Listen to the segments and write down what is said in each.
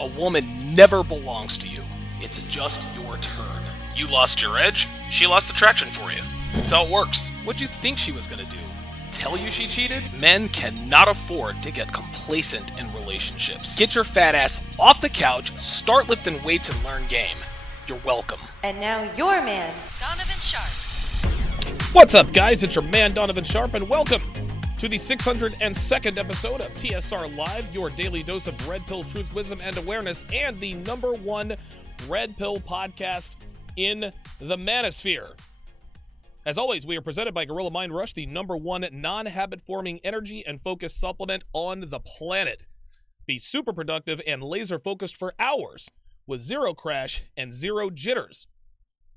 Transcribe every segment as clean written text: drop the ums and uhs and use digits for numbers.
A woman never belongs to you. It's just your turn. You lost your edge, she lost attraction for you. That's how it works. What'd you think she was gonna do? Tell you she cheated? Men cannot afford to get complacent in relationships. Get your fat ass off the couch, start lifting weights, and learn game. You're welcome. And now your man, Donovan Sharpe. What's up, guys? It's your man, Donovan Sharpe, and welcome to the 602nd episode of TSR Live, your daily dose of red pill truth, wisdom, and awareness, and the #1 red pill podcast in the manosphere. As always, we are presented by Gorilla Mind Rush, the #1 non-habit forming energy and focus supplement on the planet. Be super productive and laser focused for hours with zero crash and zero jitters.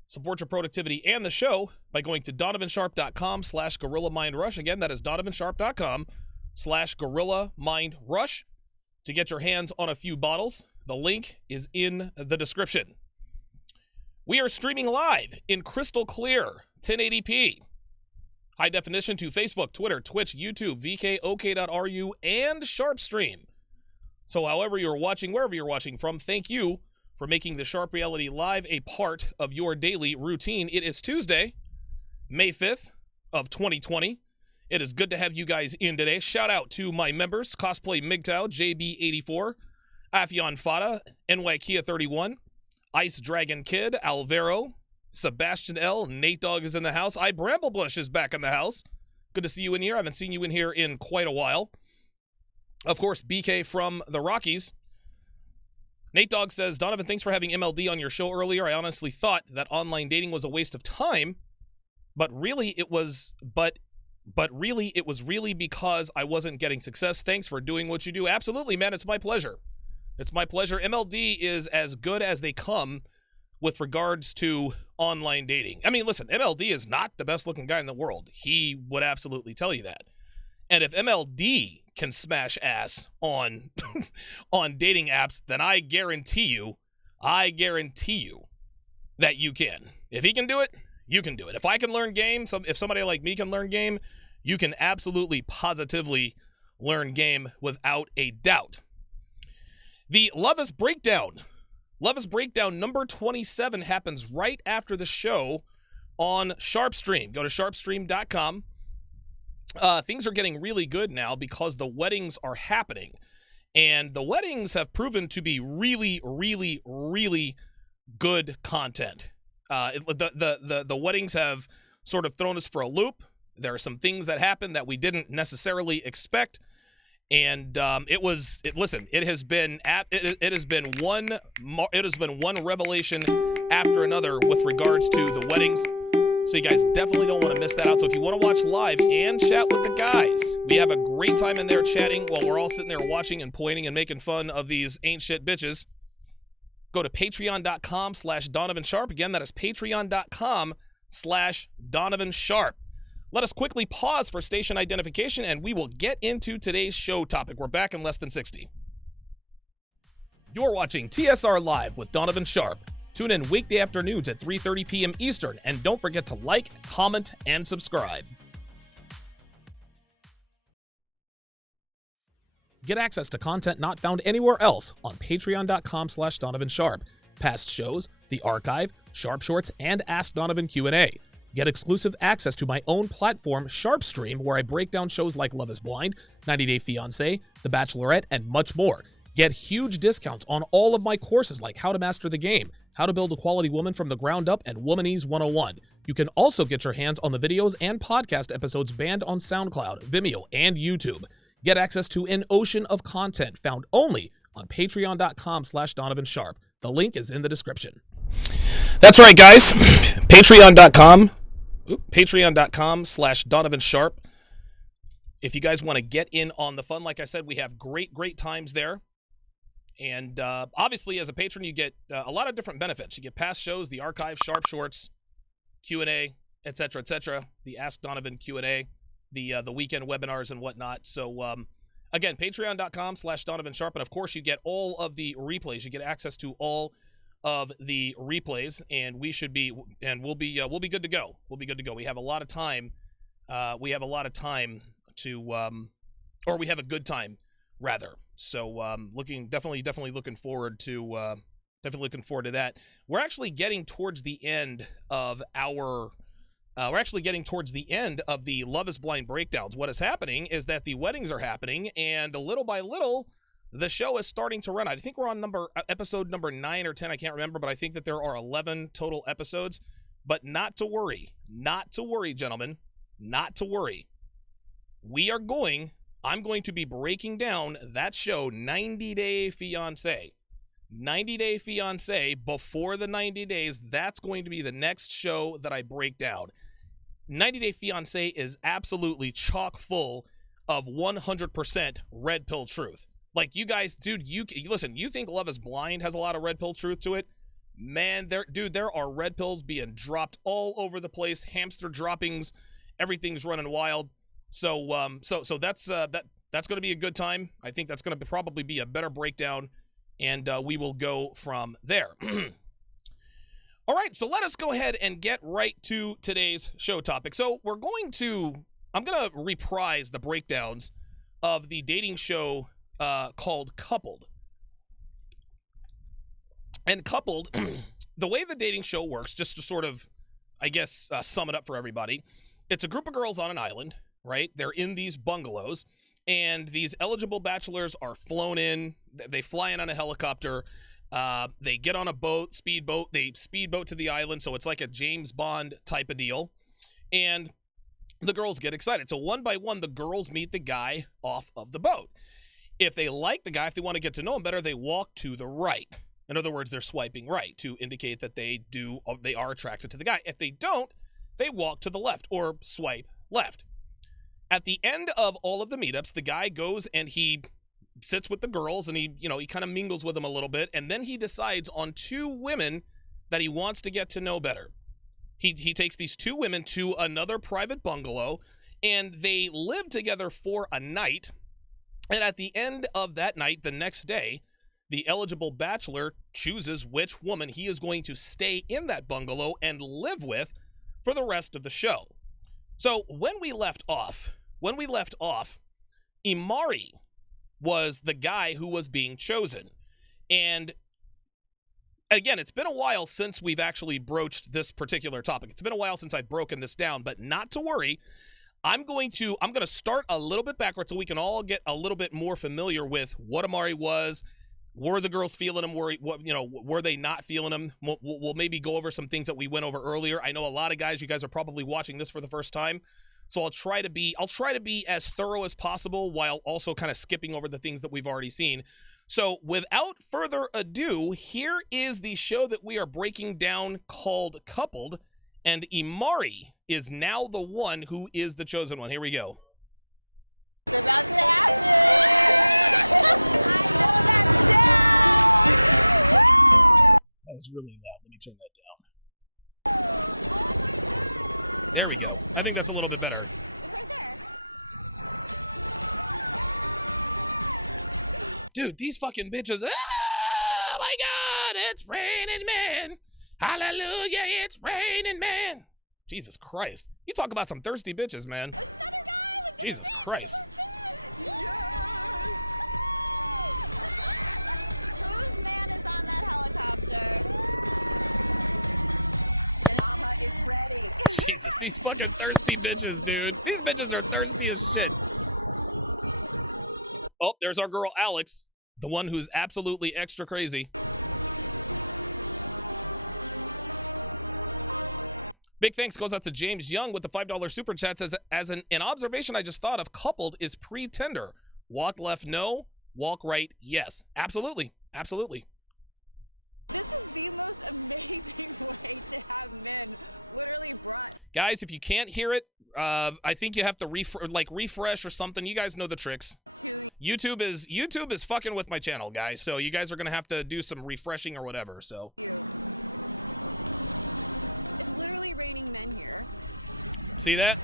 Support your productivity and the show by going to donovansharpe.com/Gorilla Mind Rush. Again, that is donovansharpe.com/Gorilla Mind Rush to get your hands on a few bottles. The link is in the description. We are streaming live in crystal clear 1080p. High definition to Facebook, Twitter, Twitch, YouTube, VKOK.RU, and SharpeStream. So however you're watching, wherever you're watching from, thank you for making the Sharpe Reality Live a part of your daily routine. It is Tuesday, May 5th of 2020. It is good to have you guys in today. Shout out to my members, Cosplay MGTOW, JB84, Afyon Fada, NYKia31, Ice Dragon Kid, Alvaro, Sebastian L, Nate Dogg is in the house. Bramblebush is back in the house. Good to see you in here. I haven't seen you in here in quite a while. Of course, BK from the Rockies. Nate Dogg says, Donovan, thanks for having MLD on your show earlier. I honestly thought that online dating was a waste of time, but really it was really because I wasn't getting success. Thanks for doing what you do. Absolutely, man. It's my pleasure. It's my pleasure. MLD is as good as they come with regards to online dating. I mean, listen, MLD is not the best looking guy in the world. He would absolutely tell you that. And if MLD can smash ass on on dating apps, then I guarantee you that you can. If he can do it, you can do it. If I can learn game, if somebody like me can learn game, you can absolutely positively learn game without a doubt. The Love Is Breakdown number 27 happens right after the show on SharpeStream. Go to sharpestream.com. Things are getting really good now because the weddings are happening. And the weddings have proven to be really, really, really good content. The weddings have sort of thrown us for a loop. There are some things that happened that we didn't necessarily expect, and it has been one revelation after another with regards to the weddings. So you guys definitely don't want to miss that out. So if you want to watch live and chat with the guys, we have a great time in there chatting while we're all sitting there watching and pointing and making fun of these ain't shit bitches. Go to patreon.com/Donovan Sharpe. Again, that is patreon.com/Donovan Sharpe. Let us quickly pause for station identification, and we will get into today's show topic. We're back in less than 60. You're watching TSR Live with Donovan Sharpe. Tune in weekday afternoons at 3:30 p.m. Eastern, and don't forget to like, comment, and subscribe. Get access to content not found anywhere else on patreon.com/Donovan Sharpe. Past shows, the archive, Sharpe Shorts, and Ask Donovan Q&A. Get exclusive access to my own platform, Sharpe Stream, where I break down shows like Love is Blind, 90 Day Fiancé, The Bachelorette, and much more. Get huge discounts on all of my courses like How to Master the Game, How to Build a Quality Woman from the Ground Up, and Womanese 101. You can also get your hands on the videos and podcast episodes banned on SoundCloud, Vimeo, and YouTube. Get access to an ocean of content found only on patreon.com/Donovan Sharpe. The link is in the description. That's right, guys. Patreon.com/Donovan Sharpe. If you guys want to get in on the fun, like I said, we have great times there. And obviously, as a patron, you get a lot of different benefits. You get past shows, the archive, Sharpe Shorts, Q&A, etc., the Ask Donovan Q&A, the weekend webinars and whatnot. So, again, patreon.com/Donovan Sharpe. And, of course, you get all of the replays. You get access to all of the replays, and we'll be good to go. We'll be good to go. We have a lot of time. We have a good time, rather. So definitely looking forward to that. We're actually getting towards the end of the Love is Blind breakdowns. What is happening is that the weddings are happening, and little by little, the show is starting to run out. I think we're on episode number 9 or 10. I can't remember, but I think that there are 11 total episodes. But not to worry, gentlemen, not to worry. I'm going to be breaking down that show, 90 Day Fiancé. 90 Day Fiancé, before the 90 days, that's going to be the next show that I break down. 90 Day Fiancé is absolutely chock full of 100% red pill truth. Like, you guys, dude, listen, you think Love is Blind has a lot of red pill truth to it? Man, there are red pills being dropped all over the place, hamster droppings, everything's running wild. So that's going to be a good time. I think that's going to probably be a better breakdown, and we will go from there. All right, so let us go ahead and get right to today's show topic. So I'm going to reprise the breakdowns of the dating show called Coupled. And Coupled, the way the dating show works, just to sort of, I guess, sum it up for everybody, it's a group of girls on an island, right? They're in these bungalows, and these eligible bachelors are flown in. They fly in on a helicopter. They get on a boat, speedboat. They speedboat to the island, so it's like a James Bond type of deal. And the girls get excited. So one by one, the girls meet the guy off of the boat. If they like the guy, if they want to get to know him better, they walk to the right. In other words, they're swiping right to indicate that they are attracted to the guy. If they don't, they walk to the left or swipe left. At the end of all of the meetups, the guy goes and he sits with the girls, and he kind of mingles with them a little bit, and then he decides on 2 women that he wants to get to know better. He takes these 2 women to another private bungalow, and they live together for a night. And at the end of that night, the next day, the eligible bachelor chooses which woman he is going to stay in that bungalow and live with for the rest of the show. So when we left off, Imari was the guy who was being chosen. And again, it's been a while since we've actually broached this particular topic. It's been a while since I've broken this down, but not to worry. I'm going to start a little bit backwards so we can all get a little bit more familiar with what Amari was, Were the girls feeling him? Were they not feeling him? We'll maybe go over some things that we went over earlier. I know a lot of guys, you guys are probably watching this for the first time. So I'll try to be as thorough as possible while also kind of skipping over the things that we've already seen. So without further ado, here is the show that we are breaking down called Coupled, and Imari is now the one who is the chosen one. Here we go. That was really loud. Let me turn that down. There we go. I think that's a little bit better. Dude, these fucking bitches. Oh my God, it's raining men. Hallelujah, it's raining men. Jesus Christ. You talk about some thirsty bitches, man. Jesus Christ. Jesus, these fucking thirsty bitches, dude. These bitches are thirsty as shit. Oh, there's our girl Alex, the one who's absolutely extra crazy. Big thanks goes out to James Young with the $5 super chat. Says, as an observation I just thought of, Coupled is pre-Tinder. Walk left, no. Walk right, yes. Absolutely. Absolutely. Guys, if you can't hear it, I think you have to refresh or something. You guys know the tricks. YouTube is fucking with my channel, guys. So you guys are gonna have to do some refreshing or whatever. So see that?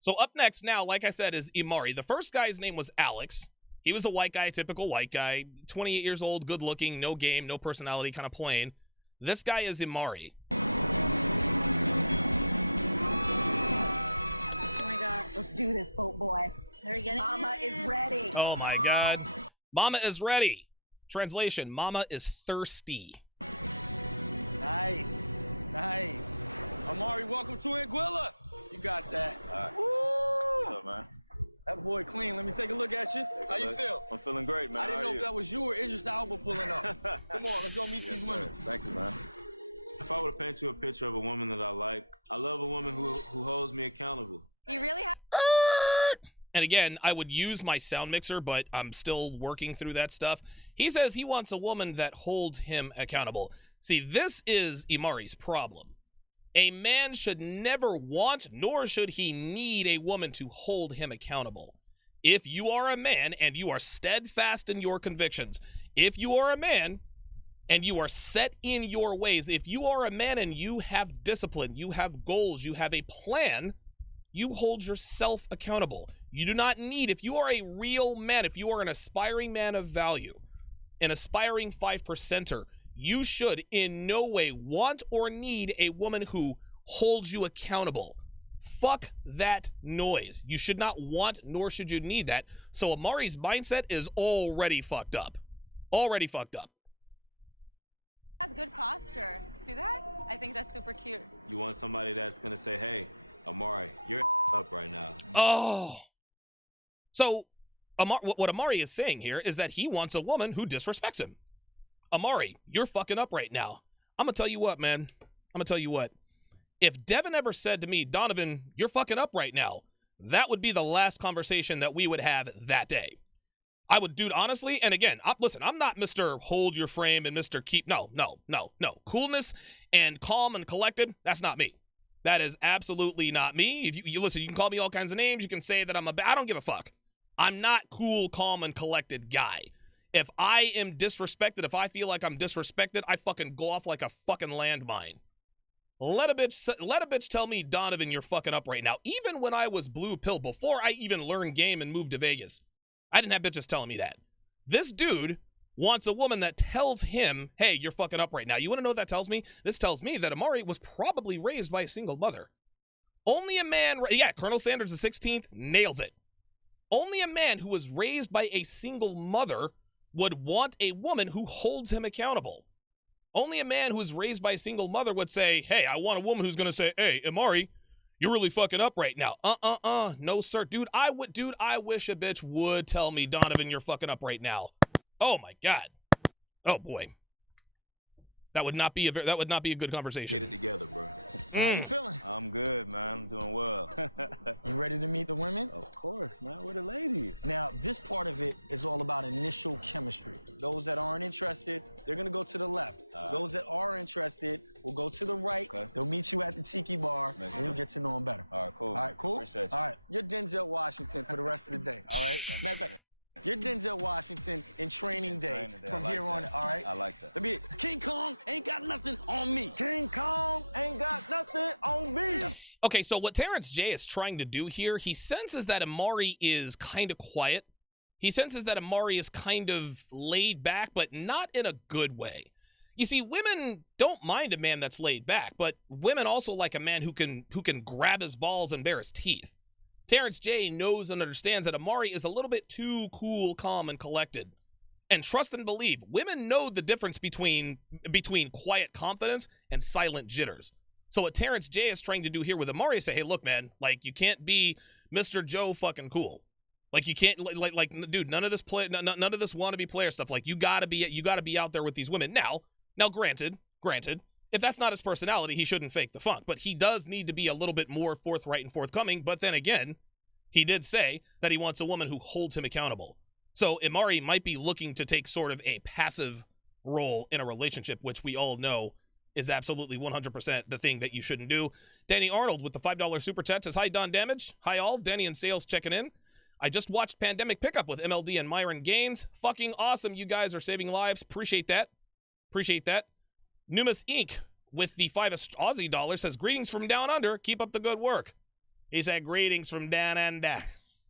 So up next now, like I said, is Imari. The first guy's name was Alex. He was a white guy, typical white guy, 28 years old, good looking, no game, no personality, kind of plain. This guy is Imari. Oh my God. Mama is ready. Translation, Mama is thirsty. And again, I would use my sound mixer, but I'm still working through that stuff. He says he wants a woman that holds him accountable. See, this is Imari's problem. A man should never want, nor should he need a woman to hold him accountable. If you are a man and you are steadfast in your convictions, if you are a man and you are set in your ways, if you are a man and you have discipline, you have goals, you have a plan, you hold yourself accountable. You do not need, if you are a real man, if you are an aspiring man of value, an aspiring 5%er, you should in no way want or need a woman who holds you accountable. Fuck that noise. You should not want, nor should you need that. So Amari's mindset is already fucked up. Already fucked up. Oh. So what Amari is saying here is that he wants a woman who disrespects him. Amari, you're fucking up right now. I'm going to tell you what, man. I'm going to tell you what. If Devin ever said to me, Donovan, you're fucking up right now, that would be the last conversation that we would have that day. I would, dude, honestly, and again, listen, I'm not Mr. Hold Your Frame and Mr. Keep, no. Coolness and calm and collected, that's not me. That is absolutely not me. If you listen, you can call me all kinds of names. You can say that I don't give a fuck. I'm not cool, calm, and collected guy. If I am disrespected, if I feel like I'm disrespected, I fucking go off like a fucking landmine. Let a bitch tell me, Donovan, you're fucking up right now. Even when I was blue pill, before I even learned game and moved to Vegas, I didn't have bitches telling me that. This dude wants a woman that tells him, hey, you're fucking up right now. You want to know what that tells me? This tells me that Amari was probably raised by a single mother. Only a man, yeah, Colonel Sanders the 16th nails it. Only a man who was raised by a single mother would want a woman who holds him accountable. Only a man who was raised by a single mother would say, hey, I want a woman who's going to say, hey, Amari, You're really fucking up right now. No, sir. Dude, I wish a bitch would tell me, Donovan, you're fucking up right now. Oh, my God. Oh, boy. That would not be a good conversation. Okay, so what Terrence J is trying to do here, he senses that Amari is kind of quiet. He senses that Amari is kind of laid back, but not in a good way. You see, women don't mind a man that's laid back, but women also like a man who can grab his balls and bare his teeth. Terrence J knows and understands that Amari is a little bit too cool, calm, and collected. And trust and believe, women know the difference between quiet confidence and silent jitters. So what Terrence J is trying to do here with Amari is say, hey, look, man, like, you can't be Mr. Joe fucking cool. Like, you can't, like, dude, none of this wannabe player stuff. Like, you gotta be out there with these women. Now, granted, if that's not his personality, he shouldn't fake the funk. But he does need to be a little bit more forthright and forthcoming. But then again, he did say that he wants a woman who holds him accountable. So Imari might be looking to take sort of a passive role in a relationship, which we all know is absolutely 100% the thing that you shouldn't do. Danny Arnold with the $5 super chat says, hi, Don Damage. Hi, all. Danny and Sales checking in. I just watched Pandemic Pickup with MLD and Myron Gaines. Fucking awesome. You guys are saving lives. Appreciate that. Numas Inc. with the 5 Aussie dollars says, greetings from down under. Keep up the good work. He said, greetings from down under.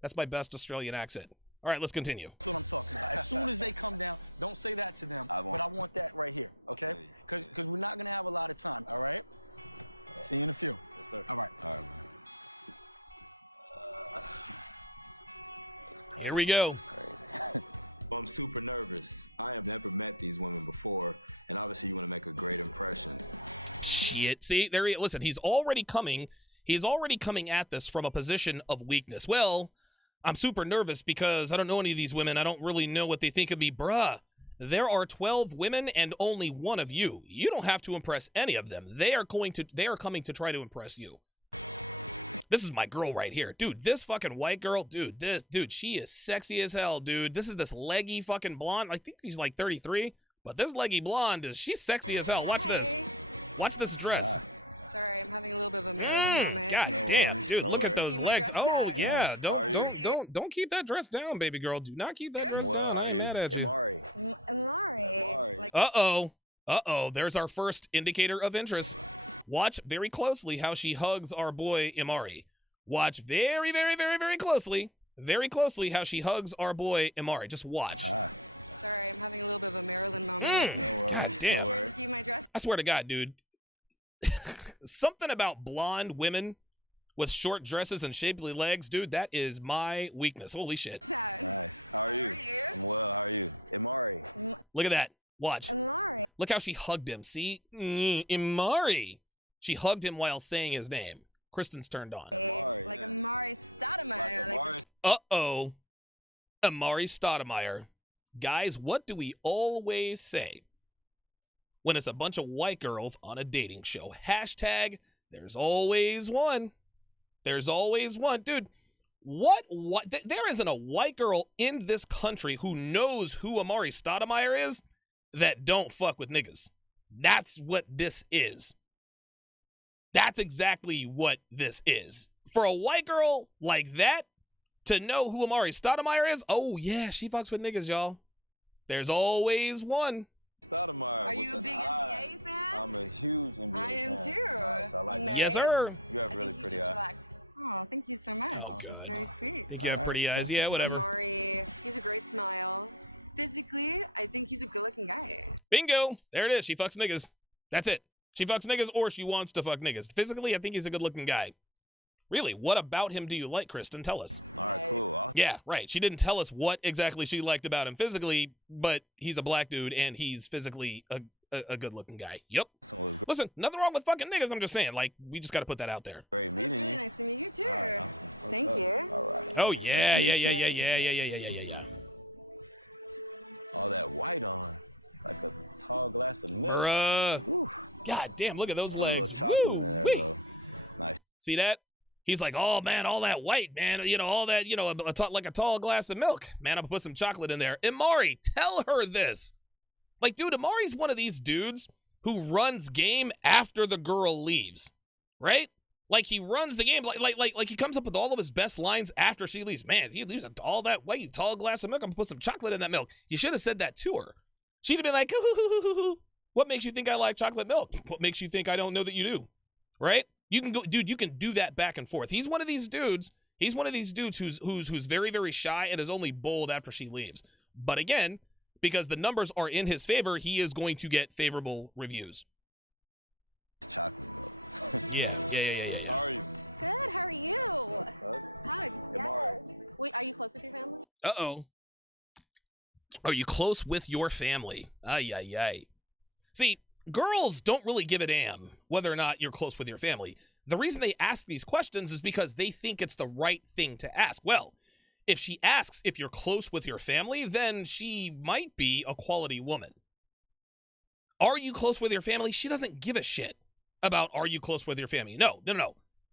That's my best Australian accent. All right, let's continue. Here we go. Shit. See, there he, listen, he's already coming at this from a position of weakness. Well, I'm super nervous because I don't know any of these women. I don't really know what they think of me. Bruh, there are 12 women and only one of you. You don't have to impress any of them. They are coming to try to impress you. This is my girl right here. Dude, this fucking white girl, dude, she is sexy as hell, dude. This is this leggy fucking blonde. I think she's like 33, but this leggy blonde, she's sexy as hell. Watch this. Watch this dress. God damn, dude, look at those legs. Oh, yeah, don't keep that dress down, baby girl. Do not keep that dress down. I ain't mad at you. Uh-oh, there's our first indicator of interest. Watch very closely how she hugs our boy Imari. Watch very, very, very, very closely how she hugs our boy Imari. Just watch. God damn. I swear to God, dude. Something about blonde women with short dresses and shapely legs, dude, that is my weakness. Holy shit. Look at that. Watch. Look how she hugged him. See? Imari. She hugged him while saying his name. Kristen's turned on. Uh-oh. Amari Stoudemire. Guys, what do we always say when it's a bunch of white girls on a dating show? Hashtag, there's always one. There's always one. Dude, what? There isn't a white girl in this country who knows who Amari Stoudemire is that don't fuck with niggas. That's what this is. That's exactly what this is. For a white girl like that to know who Amari Stoudemire is, oh yeah, she fucks with niggas, y'all. There's always one. Yes, sir. Oh, God. Think you have pretty eyes? Yeah, whatever. Bingo. There it is. She fucks niggas. That's it. She fucks niggas or she wants to fuck niggas. Physically, I think he's a good-looking guy. Really, what about him do you like, Kristen? Tell us. Yeah, right. She didn't tell us what exactly she liked about him physically, but he's a black dude and he's physically a good-looking guy. Yep. Listen, nothing wrong with fucking niggas. I'm just saying, like, we just got to put that out there. Oh, yeah, yeah, yeah, yeah, yeah, yeah, yeah, yeah, yeah, yeah, yeah. Bruh. God damn, look at those legs. Woo wee. See that? He's like, oh man, all that white, man. You know, all that, you know, like a tall glass of milk. Man, I'm gonna put some chocolate in there. Imari, tell her this. Like, dude, Amari's one of these dudes who runs game after the girl leaves, right? Like he runs the game, like he comes up with all of his best lines after she leaves. Man, you lose all that white, tall glass of milk. I'm gonna put some chocolate in that milk. You should have said that to her. She'd have been like, what makes you think I like chocolate milk? What makes you think I don't know that you do? Right? You can go, dude, you can do that back and forth. He's one of these dudes who's very, very shy and is only bold after she leaves. But again, because the numbers are in his favor, he is going to get favorable reviews. Yeah. Uh-oh. Are you close with your family? Ay, ay, ay. See, girls don't really give a damn whether or not you're close with your family. The reason they ask these questions is because they think it's the right thing to ask. Well, if she asks if you're close with your family, then she might be a quality woman. Are you close with your family? She doesn't give a shit about are you close with your family. No.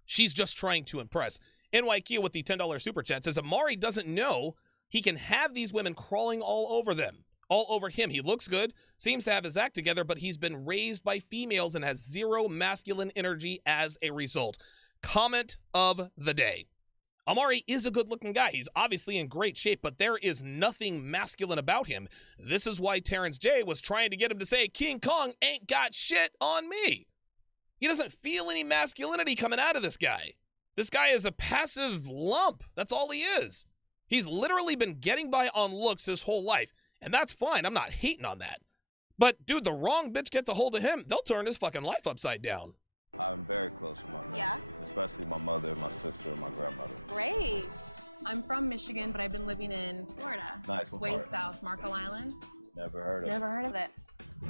She's just trying to impress. NYQ with the $10 super chat says Amari doesn't know he can have these women crawling all over them. All over him. He looks good, seems to have his act together, but he's been raised by females and has zero masculine energy as a result. Comment of the day. Amari is a good-looking guy. He's obviously in great shape, but there is nothing masculine about him. This is why Terrence J was trying to get him to say, King Kong ain't got shit on me. He doesn't feel any masculinity coming out of this guy. This guy is a passive lump. That's all he is. He's literally been getting by on looks his whole life. And that's fine. I'm not hating on that. But, dude, the wrong bitch gets a hold of him, they'll turn his fucking life upside down.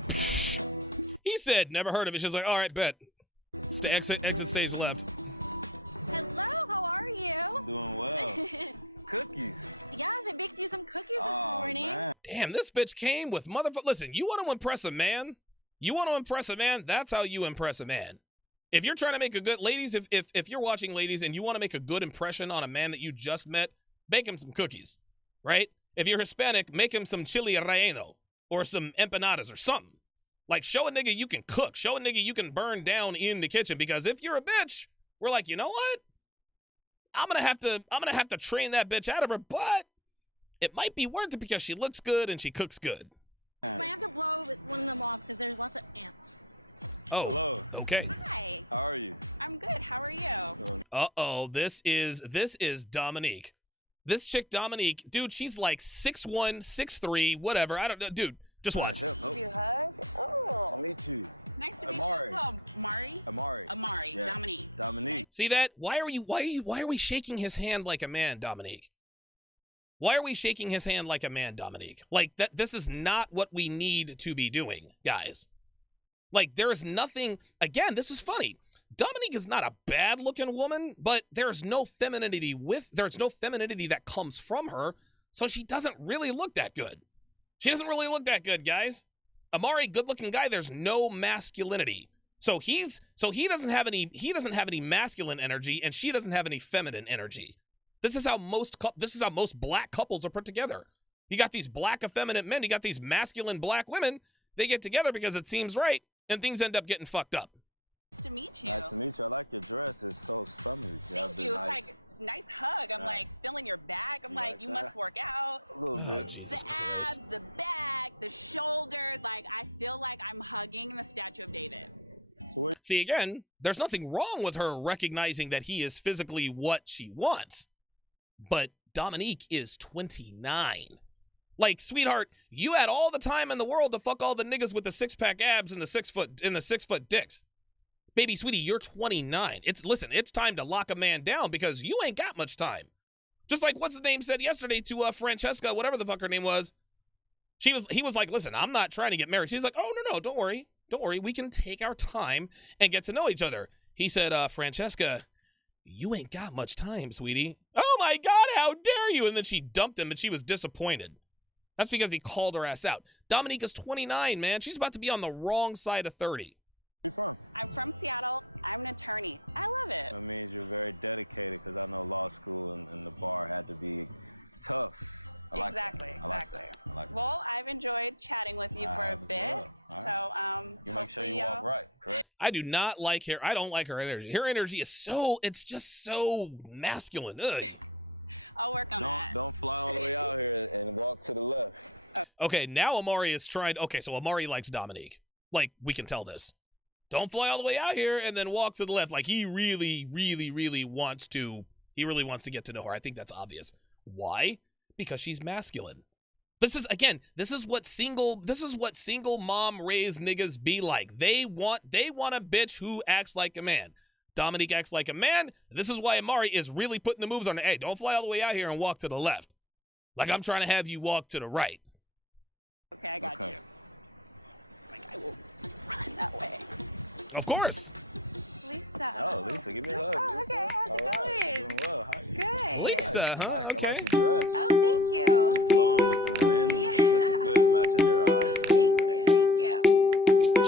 Psh. He said, never heard of it. She's like, all right, bet. Exit stage left. Damn, this bitch came with motherfucker. Listen, you want to impress a man? You want to impress a man? That's how you impress a man. If you're trying to make a good, ladies, if you're watching ladies and you want to make a good impression on a man that you just met, bake him some cookies, right? If you're Hispanic, make him some chili relleno or some empanadas or something. Like, show a nigga you can cook. Show a nigga you can burn down in the kitchen. Because if you're a bitch, we're like, you know what? I'm gonna have to train that bitch out of her, but it might be worth it because she looks good and she cooks good. Oh, okay. Uh-oh, this is Dominique. This chick, Dominique, dude, she's like 6'1", 6'3", whatever. I don't know. Dude, just watch. See that? Why are we shaking his hand like a man, Dominique? Why are we shaking his hand like a man, Dominique? Like, this is not what we need to be doing, guys. Like, there is nothing, again, this is funny. Dominique is not a bad-looking woman, but there's no femininity that comes from her, so she doesn't really look that good. She doesn't really look that good, guys. Amari, good-looking guy, there's no masculinity. So he doesn't have any masculine energy, and she doesn't have any feminine energy. This is how most black couples are put together. You got these black effeminate men, you got these masculine black women. They get together because it seems right, and things end up getting fucked up. Oh, Jesus Christ. See, again, there's nothing wrong with her recognizing that he is physically what she wants. But Dominique is 29. Like, sweetheart, you had all the time in the world to fuck all the niggas with the six-pack abs and the 6-foot dicks. Baby, sweetie, you're 29. It's time to lock a man down because you ain't got much time. Just like what's his name said yesterday to Francesca, whatever the fuck her name was. He was like, listen, I'm not trying to get married. She's like, oh, no, don't worry. Don't worry. We can take our time and get to know each other. He said, Francesca, You ain't got much time, sweetie. Oh my God, how dare you? And then she dumped him and she was disappointed. That's because he called her ass out. Dominique is 29, man. She's about to be on the wrong side of 30. I do not like her. I don't like her energy. Her energy is so, it's just so masculine. Ugh. Okay, now Amari is trying. Okay, so Amari likes Dominique. Like, we can tell this. Don't fly all the way out here and then walk to the left. Like, he really, really, really wants to. He really wants to get to know her. I think that's obvious. Why? Because she's masculine. This is, again, this is what single mom raised niggas be like. They want a bitch who acts like a man. Dominique acts like a man. This is why Amari is really putting the moves on her. Hey, don't fly all the way out here and walk to the left. Like, I'm trying to have you walk to the right. Of course. Lisa, huh? Okay.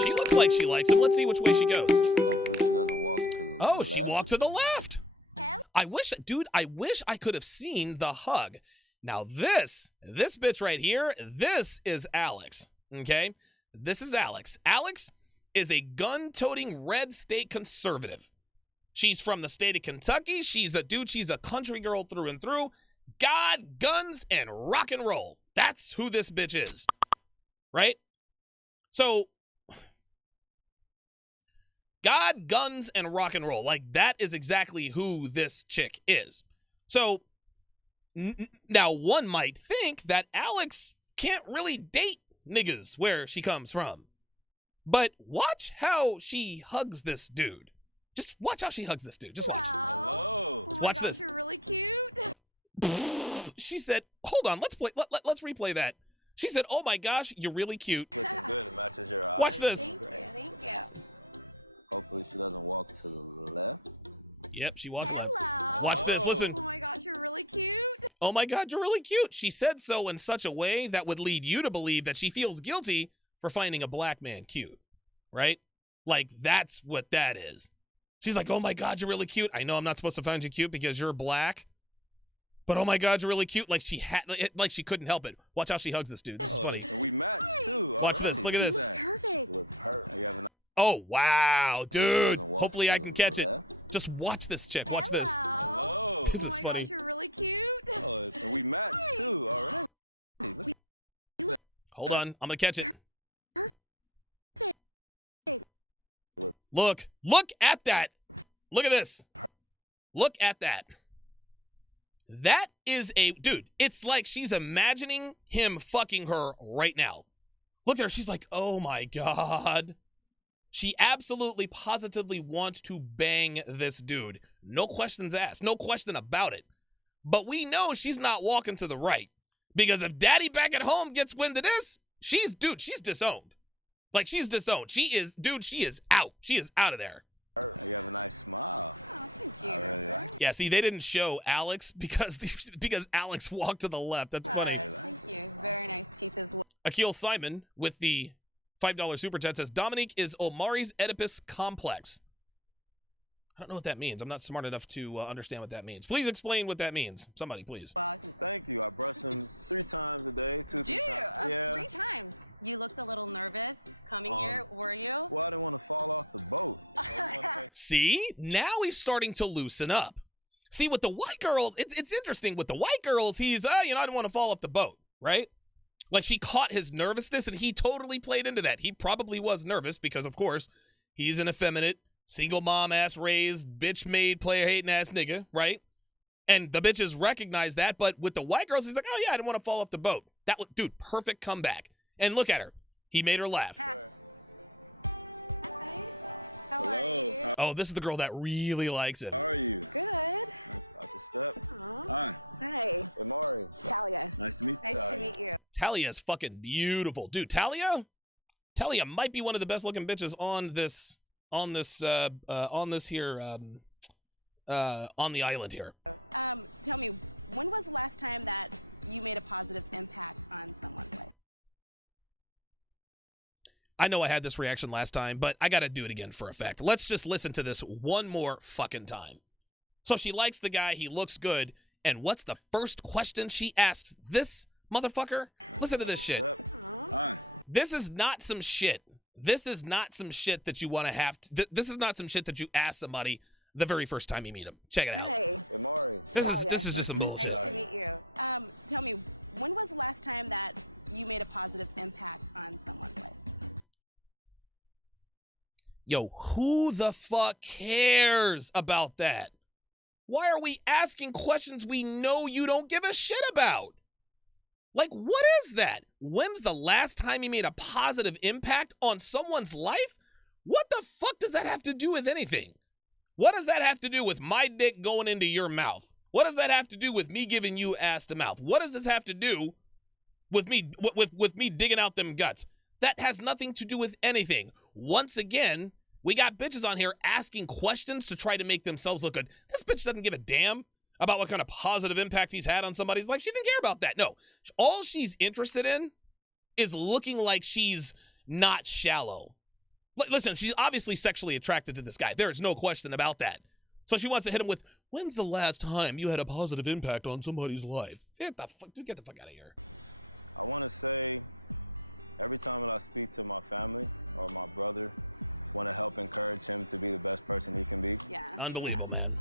She looks like she likes him. Let's see which way she goes. Oh, she walked to the left. I wish I could have seen the hug. Now this bitch right here, this is Alex, okay? This is Alex. Alex is a gun-toting red state conservative. She's from the state of Kentucky. She's a country girl through and through. God, guns, and rock and roll. That's who this bitch is, right? So, God, guns, and rock and roll. Like, that is exactly who this chick is. So, now one might think that Alex can't really date niggas where she comes from. But watch how she hugs this dude. Just watch how she hugs this dude. Just watch. Just watch this. She said, hold on, let's replay that. She said, oh my gosh, you're really cute. Watch this. Yep, she walked left. Watch this, listen. Oh my God, you're really cute. She said so in such a way that would lead you to believe that she feels guilty for finding a black man cute, right? Like, that's what that is. She's like, oh my God, you're really cute. I know I'm not supposed to find you cute because you're black, but oh my God, you're really cute. Like she couldn't help it. Watch how she hugs this dude. This is funny. Watch this. Look at this. Oh, wow, dude. Hopefully I can catch it. Just watch this chick. Watch this. This is funny. Hold on. I'm going to catch it. Look at that. Look at this. Look at that. That is dude, it's like she's imagining him fucking her right now. Look at her. She's like, oh my God. She absolutely, positively wants to bang this dude. No questions asked. No question about it. But we know she's not walking to the right. Because if daddy back at home gets wind of this, she's disowned. Like, she's disowned. She is out. She is out of there. Yeah, see, they didn't show Alex because Alex walked to the left. That's funny. Akil Simon with the $5 super chat says, Dominique is Omari's Oedipus complex. I don't know what that means. I'm not smart enough to understand what that means. Please explain what that means. Somebody, please. See, now he's starting to loosen up. See, with the white girls, it's interesting. With the white girls, he's, I don't want to fall off the boat, right? Like, she caught his nervousness, and he totally played into that. He probably was nervous because, of course, he's an effeminate, single mom-ass raised, bitch-made, player-hating-ass nigga, right? And the bitches recognize that, but with the white girls, he's like, oh, yeah, I didn't want to fall off the boat. That was, dude, perfect comeback. And look at her. He made her laugh. Oh, this is the girl that really likes him. Talia's fucking beautiful. Dude, Talia might be one of the best looking bitches on this here on the island here. I know I had this reaction last time, but I gotta do it again for effect. Let's just listen to this one more fucking time. So she likes the guy, he looks good, and what's the first question she asks this motherfucker? Listen to this shit. This is not some shit. This is not some shit that you want to have to, this is not some shit that you ask somebody the very first time you meet them. Check it out. This is just some bullshit. Yo, who the fuck cares about that? Why are we asking questions we know you don't give a shit about? Like, what is that? When's the last time you made a positive impact on someone's life? What the fuck does that have to do with anything? What does that have to do with my dick going into your mouth? What does that have to do with me giving you ass to mouth? What does this have to do with me with me digging out them guts? That has nothing to do with anything. Once again, we got bitches on here asking questions to try to make themselves look good. This bitch doesn't give a damn about what kind of positive impact he's had on somebody's life. She didn't care about that. No, all she's interested in is looking like she's not shallow. Listen, she's obviously sexually attracted to this guy. There is no question about that. So she wants to hit him with, when's the last time you had a positive impact on somebody's life? Get the fuck out of here. Unbelievable, man.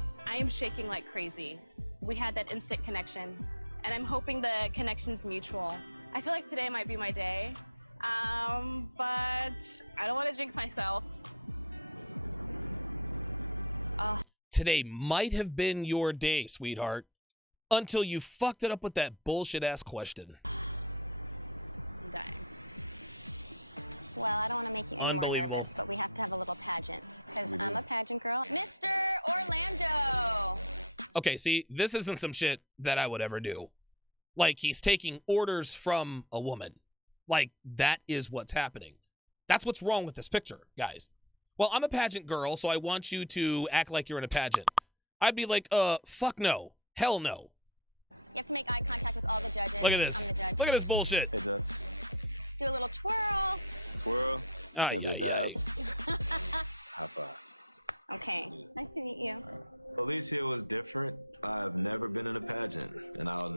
Today might have been your day, sweetheart, until you fucked it up with that bullshit ass question. Unbelievable. Okay, see, this isn't some shit that I would ever do. Like, he's taking orders from a woman. Like, that is what's happening. That's what's wrong with this picture, guys. Well, I'm a pageant girl, so I want you to act like you're in a pageant. I'd be like, fuck no. Hell no. Look at this. Look at this bullshit. Ay, ay, ay.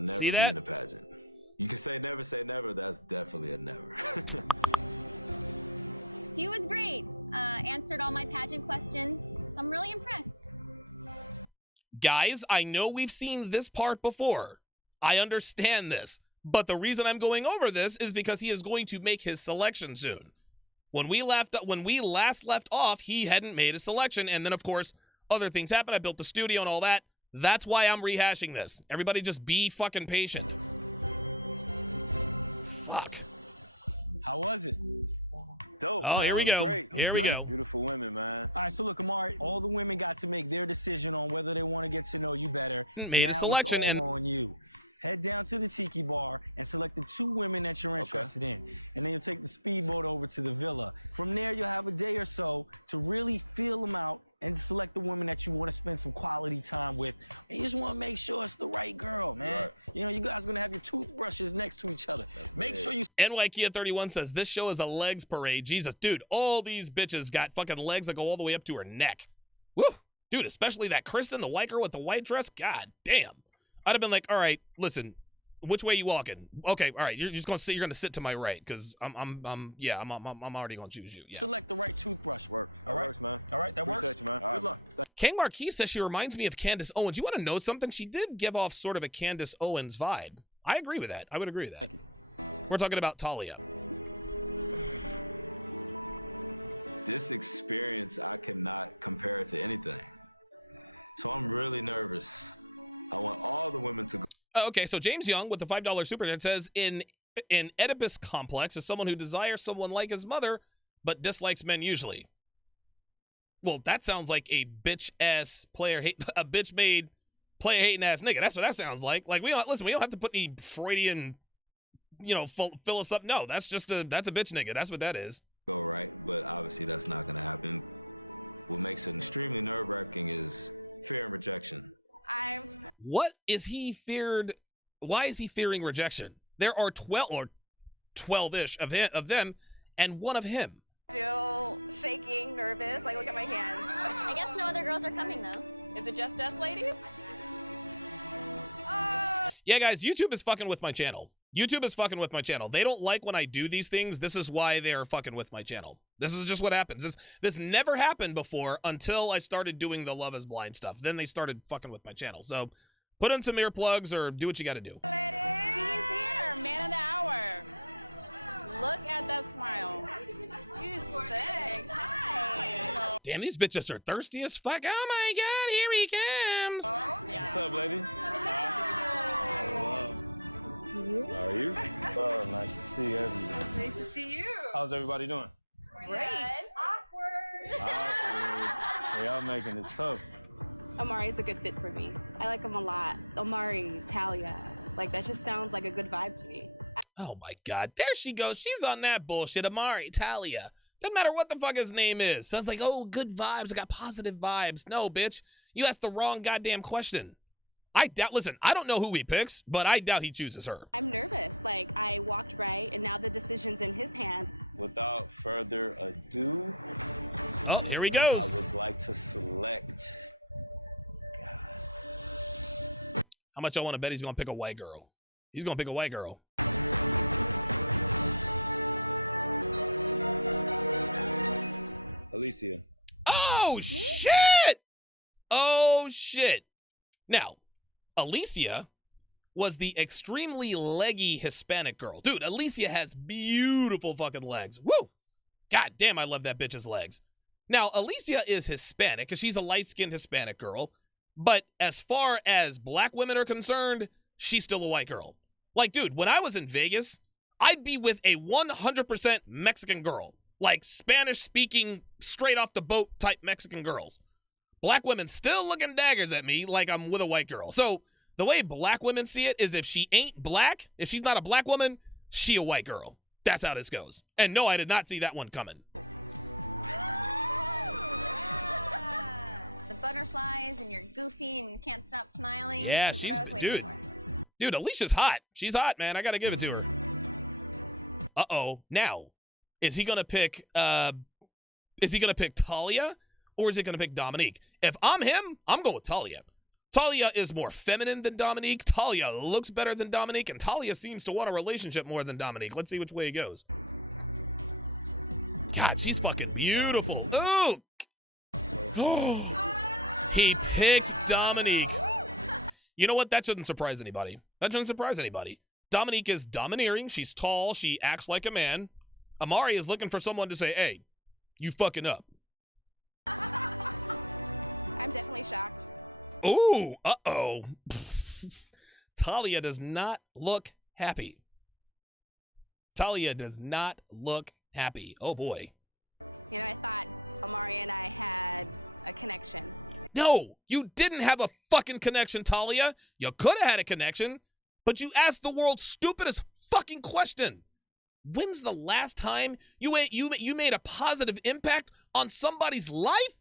See that? Guys, I know we've seen this part before. I understand this. But the reason I'm going over this is because he is going to make his selection soon. When we last left off, he hadn't made a selection, and then of course, other things happened. I built the studio and all that. That's why I'm rehashing this. Everybody just be fucking patient. Fuck. Oh, here we go. Here we go. Made a selection, and NYKia31 says, this show is a legs parade. Jesus, dude, all these bitches got fucking legs that go all the way up to her neck. Woo! Dude, especially that Kristen, the white girl with the white dress. God damn. I'd have been like, all right, listen, which way you walking? Okay, all right, you're just gonna sit. You're gonna sit to my right, because I'm already gonna choose you. Yeah. King Marquis says she reminds me of Candace Owens. You want to know something? She did give off sort of a Candace Owens vibe. I agree with that. I would agree with that. We're talking about Talia. Okay, so James Young with the $5 super chat says, in an Oedipus complex is someone who desires someone like his mother, but dislikes men usually. Well, that sounds like a bitch-ass player hate, a bitch-made player-hating ass nigga. That's what that sounds like. Like, we don't have to put any Freudian, fill us up. No, that's a bitch nigga. That's what that is. What is he feared? Why is he fearing rejection? There are 12 or 12-ish of them and one of him. Yeah, guys, YouTube is fucking with my channel. YouTube is fucking with my channel. They don't like when I do these things. This is why they are fucking with my channel. This is just what happens. This never happened before until I started doing the Love is Blind stuff. Then they started fucking with my channel. So put in some earplugs or do what you got to do. Damn, these bitches are thirsty as fuck. Oh my god, here he comes. Oh my god, there she goes. She's on that bullshit. Amari, Talia. Doesn't matter what the fuck his name is. Sounds like, oh, good vibes. I got positive vibes. No, bitch. You asked the wrong goddamn question. I doubt, listen, I don't know who he picks, but I doubt he chooses her. Oh, here he goes. How much I want to bet he's going to pick a white girl? He's going to pick a white girl. Oh, shit! Oh, shit. Now, Alicia was the extremely leggy Hispanic girl. Dude, Alicia has beautiful fucking legs. Woo! God damn, I love that bitch's legs. Now, Alicia is Hispanic because she's a light-skinned Hispanic girl. But as far as black women are concerned, she's still a white girl. Like, dude, when I was in Vegas, I'd be with a 100% Mexican girl. Like Spanish-speaking, straight-off-the-boat type Mexican girls. Black women still looking daggers at me like I'm with a white girl. So the way black women see it is if she ain't black, if she's not a black woman, she a white girl. That's how this goes. And no, I did not see that one coming. Yeah, she's, dude, Alicia's hot. She's hot, man. I got to give it to her. Uh-oh. Now, is he going to pick Talia or is he going to pick Dominique? If I'm him, I'm going with Talia. Talia is more feminine than Dominique. Talia looks better than Dominique, and Talia seems to want a relationship more than Dominique. Let's see which way he goes. God, she's fucking beautiful. Ooh. Oh, he picked Dominique. You know what? That shouldn't surprise anybody. That shouldn't surprise anybody. Dominique is domineering. She's tall. She acts like a man. Amari is looking for someone to say, hey, you fucking up. Ooh, uh-oh. Talia does not look happy. Talia does not look happy. Oh, boy. No, you didn't have a fucking connection, Talia. You could have had a connection, but you asked the world's stupidest fucking question. When's the last time you made a positive impact on somebody's life?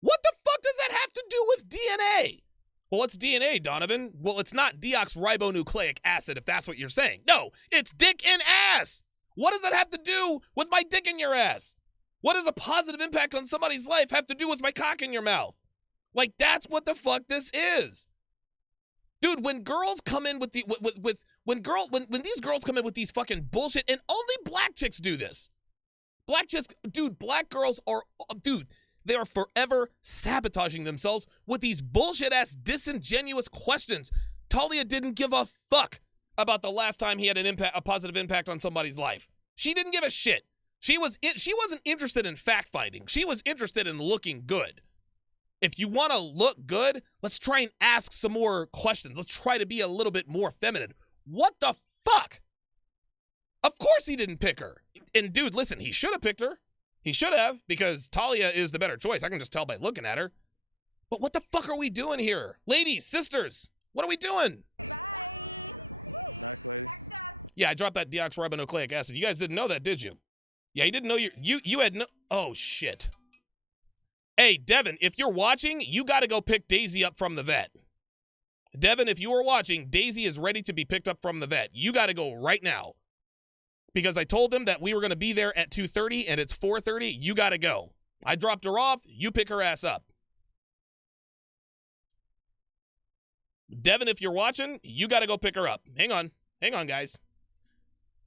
What the fuck does that have to do with DNA? Well, what's DNA, Donovan? Well, it's not deoxyribonucleic acid, if that's what you're saying. No, it's dick in ass. What does that have to do with my dick in your ass? What does a positive impact on somebody's life have to do with my cock in your mouth? Like, that's what the fuck this is. Dude, when girls come in with the when these girls come in with these fucking bullshit, and only black chicks do this. Black chicks, dude, black girls are, dude, they are forever sabotaging themselves with these bullshit ass disingenuous questions. Talia didn't give a fuck about the last time he had a positive impact on somebody's life. She didn't give a shit. She wasn't interested in fact finding. She was interested in looking good. If you want to look good, let's try and ask some more questions. Let's try to be a little bit more feminine. What the fuck? Of course he didn't pick her. And dude, listen, he should have picked her. He should have, because Talia is the better choice. I can just tell by looking at her. But what the fuck are we doing here? Ladies, sisters, what are we doing? Yeah, I dropped that deoxyribonucleic acid. You guys didn't know that, did you? Yeah, you didn't know you had no, oh shit. Hey, Devin, if you're watching, you got to go pick Daisy up from the vet. Devin, if you are watching, Daisy is ready to be picked up from the vet. You got to go right now. Because I told him that we were going to be there at 2:30 and it's 4:30. You got to go. I dropped her off. You pick her ass up. Devin, if you're watching, you got to go pick her up. Hang on. Hang on, guys.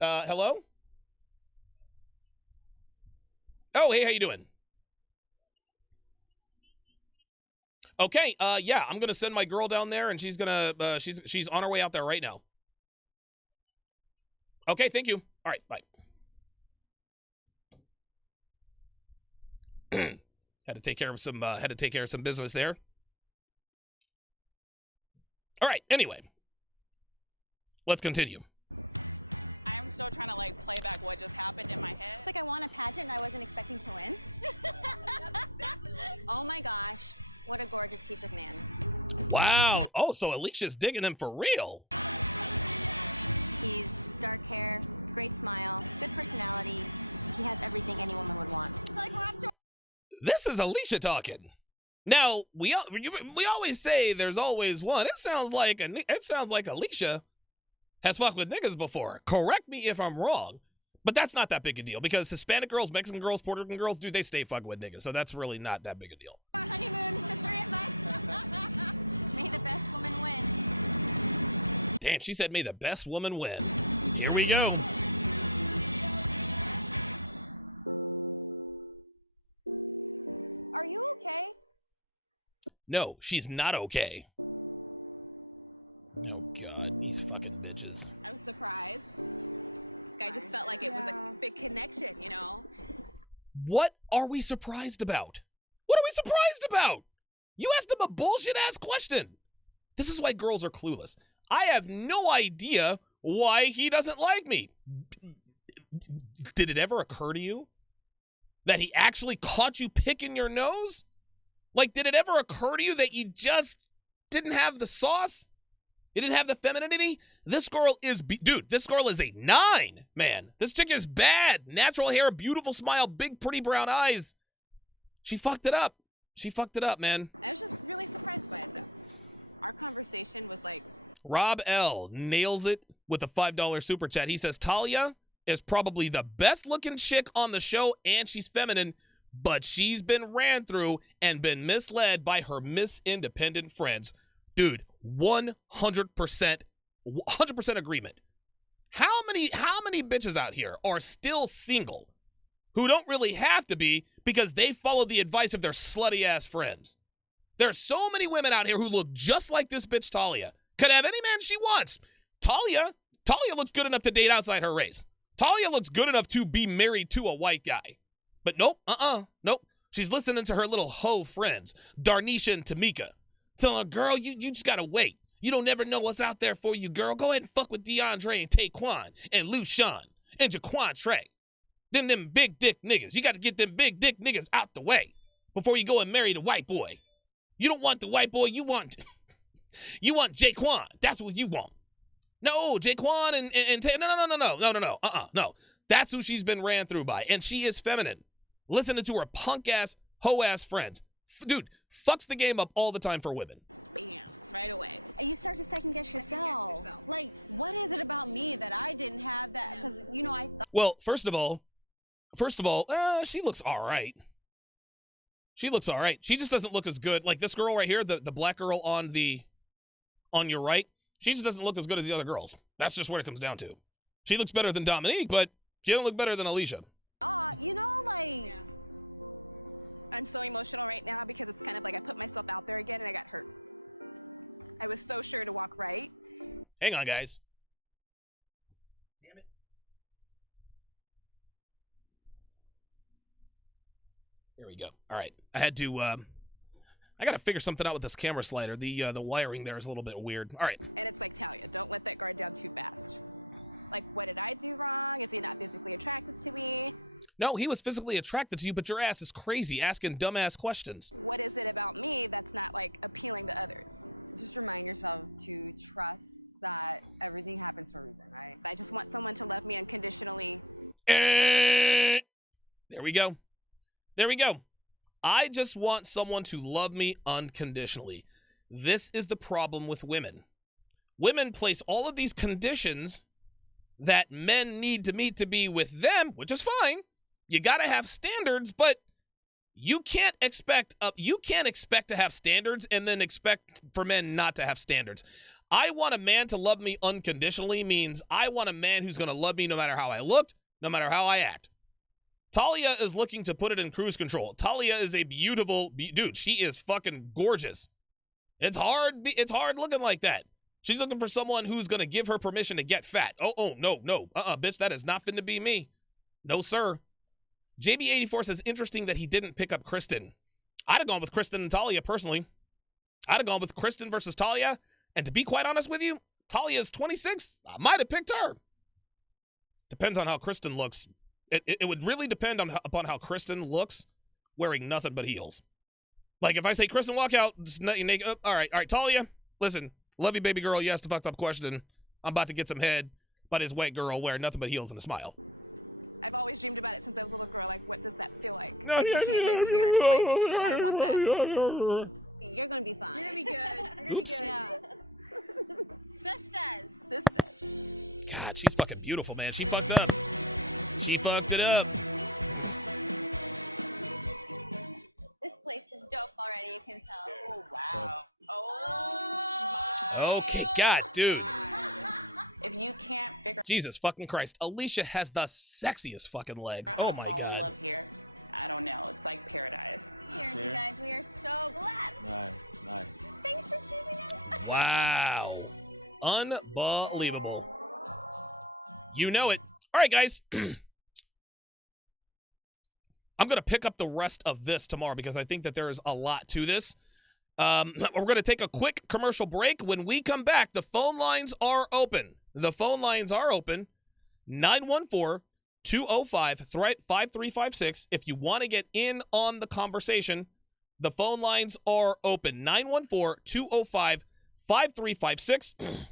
Hello? Oh, hey, how you doing? Okay, yeah, I'm going to send my girl down there, and she's going to, she's on her way out there right now. Okay, thank you. All right, bye. Had to take care of some business there. All right, anyway. Let's continue. Wow. Oh, so Alicia's digging him for real. This is Alicia talking. Now, we always say there's always one. It sounds like Alicia has fucked with niggas before. Correct me if I'm wrong. But that's not that big a deal because Hispanic girls, Mexican girls, Puerto Rican girls, dude, they stay fucking with niggas. So that's really not that big a deal. Damn, she said, may the best woman win. Here we go. No, she's not okay. Oh, God. These fucking bitches. What are we surprised about? What are we surprised about? You asked him a bullshit-ass question. This is why girls are clueless. I have no idea why he doesn't like me. Did it ever occur to you that he actually caught you picking your nose? Like, did it ever occur to you that you just didn't have the sauce? You didn't have the femininity? This girl is, dude, this girl is a 9, man. This chick is bad. Natural hair, beautiful smile, big, pretty brown eyes. She fucked it up. She fucked it up, man. Rob L. nails it with a $5 super chat. He says, Talia is probably the best looking chick on the show and she's feminine, but she's been ran through and been misled by her Miss Independent friends. Dude, 100% agreement. How many bitches out here are still single who don't really have to be because they follow the advice of their slutty ass friends? There are so many women out here who look just like this bitch Talia. Could have any man she wants. Talia looks good enough to date outside her race. Talia looks good enough to be married to a white guy. But nope, nope. She's listening to her little hoe friends, Darnisha and Tamika, telling her, girl, you just gotta wait. You don't never know what's out there for you, girl. Go ahead and fuck with DeAndre and Taquan and Lushawn and Jaquan Trey. Them big dick niggas. You gotta get them big dick niggas out the way before you go and marry the white boy. You don't want the white boy, you want Jaquan. That's what you want. No, Jaquan and no. That's who she's been ran through by, and she is feminine. Listening to her punk-ass, hoe-ass friends. Dude, fucks the game up all the time for women. Well, first of all, she looks all right. She looks all right. She just doesn't look as good. Like this girl right here, the black girl on your right, she just doesn't look as good as the other girls. That's just what it comes down to. She looks better than Dominique, but she doesn't look better than Alicia. Hang on, guys. Damn it. There we go. All right. I had to, I got to figure something out with this camera slider. The wiring there is a little bit weird. All right. No, he was physically attracted to you, but your ass is crazy asking dumbass questions. There we go. There we go. I just want someone to love me unconditionally. This is the problem with women. Women place all of these conditions that men need to meet to be with them, which is fine. You got to have standards, but you can't expect to have standards and then expect for men not to have standards. I want a man to love me unconditionally means I want a man who's going to love me no matter how I looked, no matter how I act. Talia is looking to put it in cruise control. Talia is a beautiful dude. She is fucking gorgeous. It's hard looking like that. She's looking for someone who's going to give her permission to get fat. Oh, no. Bitch, that is not finna be me. No, sir. JB84 says, interesting that he didn't pick up Kristen. I'd have gone with Kristen and Talia, personally. I'd have gone with Kristen versus Talia. And to be quite honest with you, Talia is 26. I might have picked her. Depends on how Kristen looks. It would really depend upon how Kristen looks wearing nothing but heels. Like, if I say, Kristen, walk out, just naked. All right, Talia, listen, love you, baby girl. You asked a fucked up question. I'm about to get some head, but this white girl wearing nothing but heels and a smile. Oops. God, she's fucking beautiful, man. She fucked up. She fucked it up. Okay, God, dude. Jesus fucking Christ. Alicia has the sexiest fucking legs. Oh, my God. Wow. Unbelievable. You know it. All right, guys. I'm going to pick up the rest of this tomorrow because I think that there is a lot to this. We're going to take a quick commercial break. When we come back, the phone lines are open. The phone lines are open. 914-205-5356. If you want to get in on the conversation, the phone lines are open. 914-205-5356.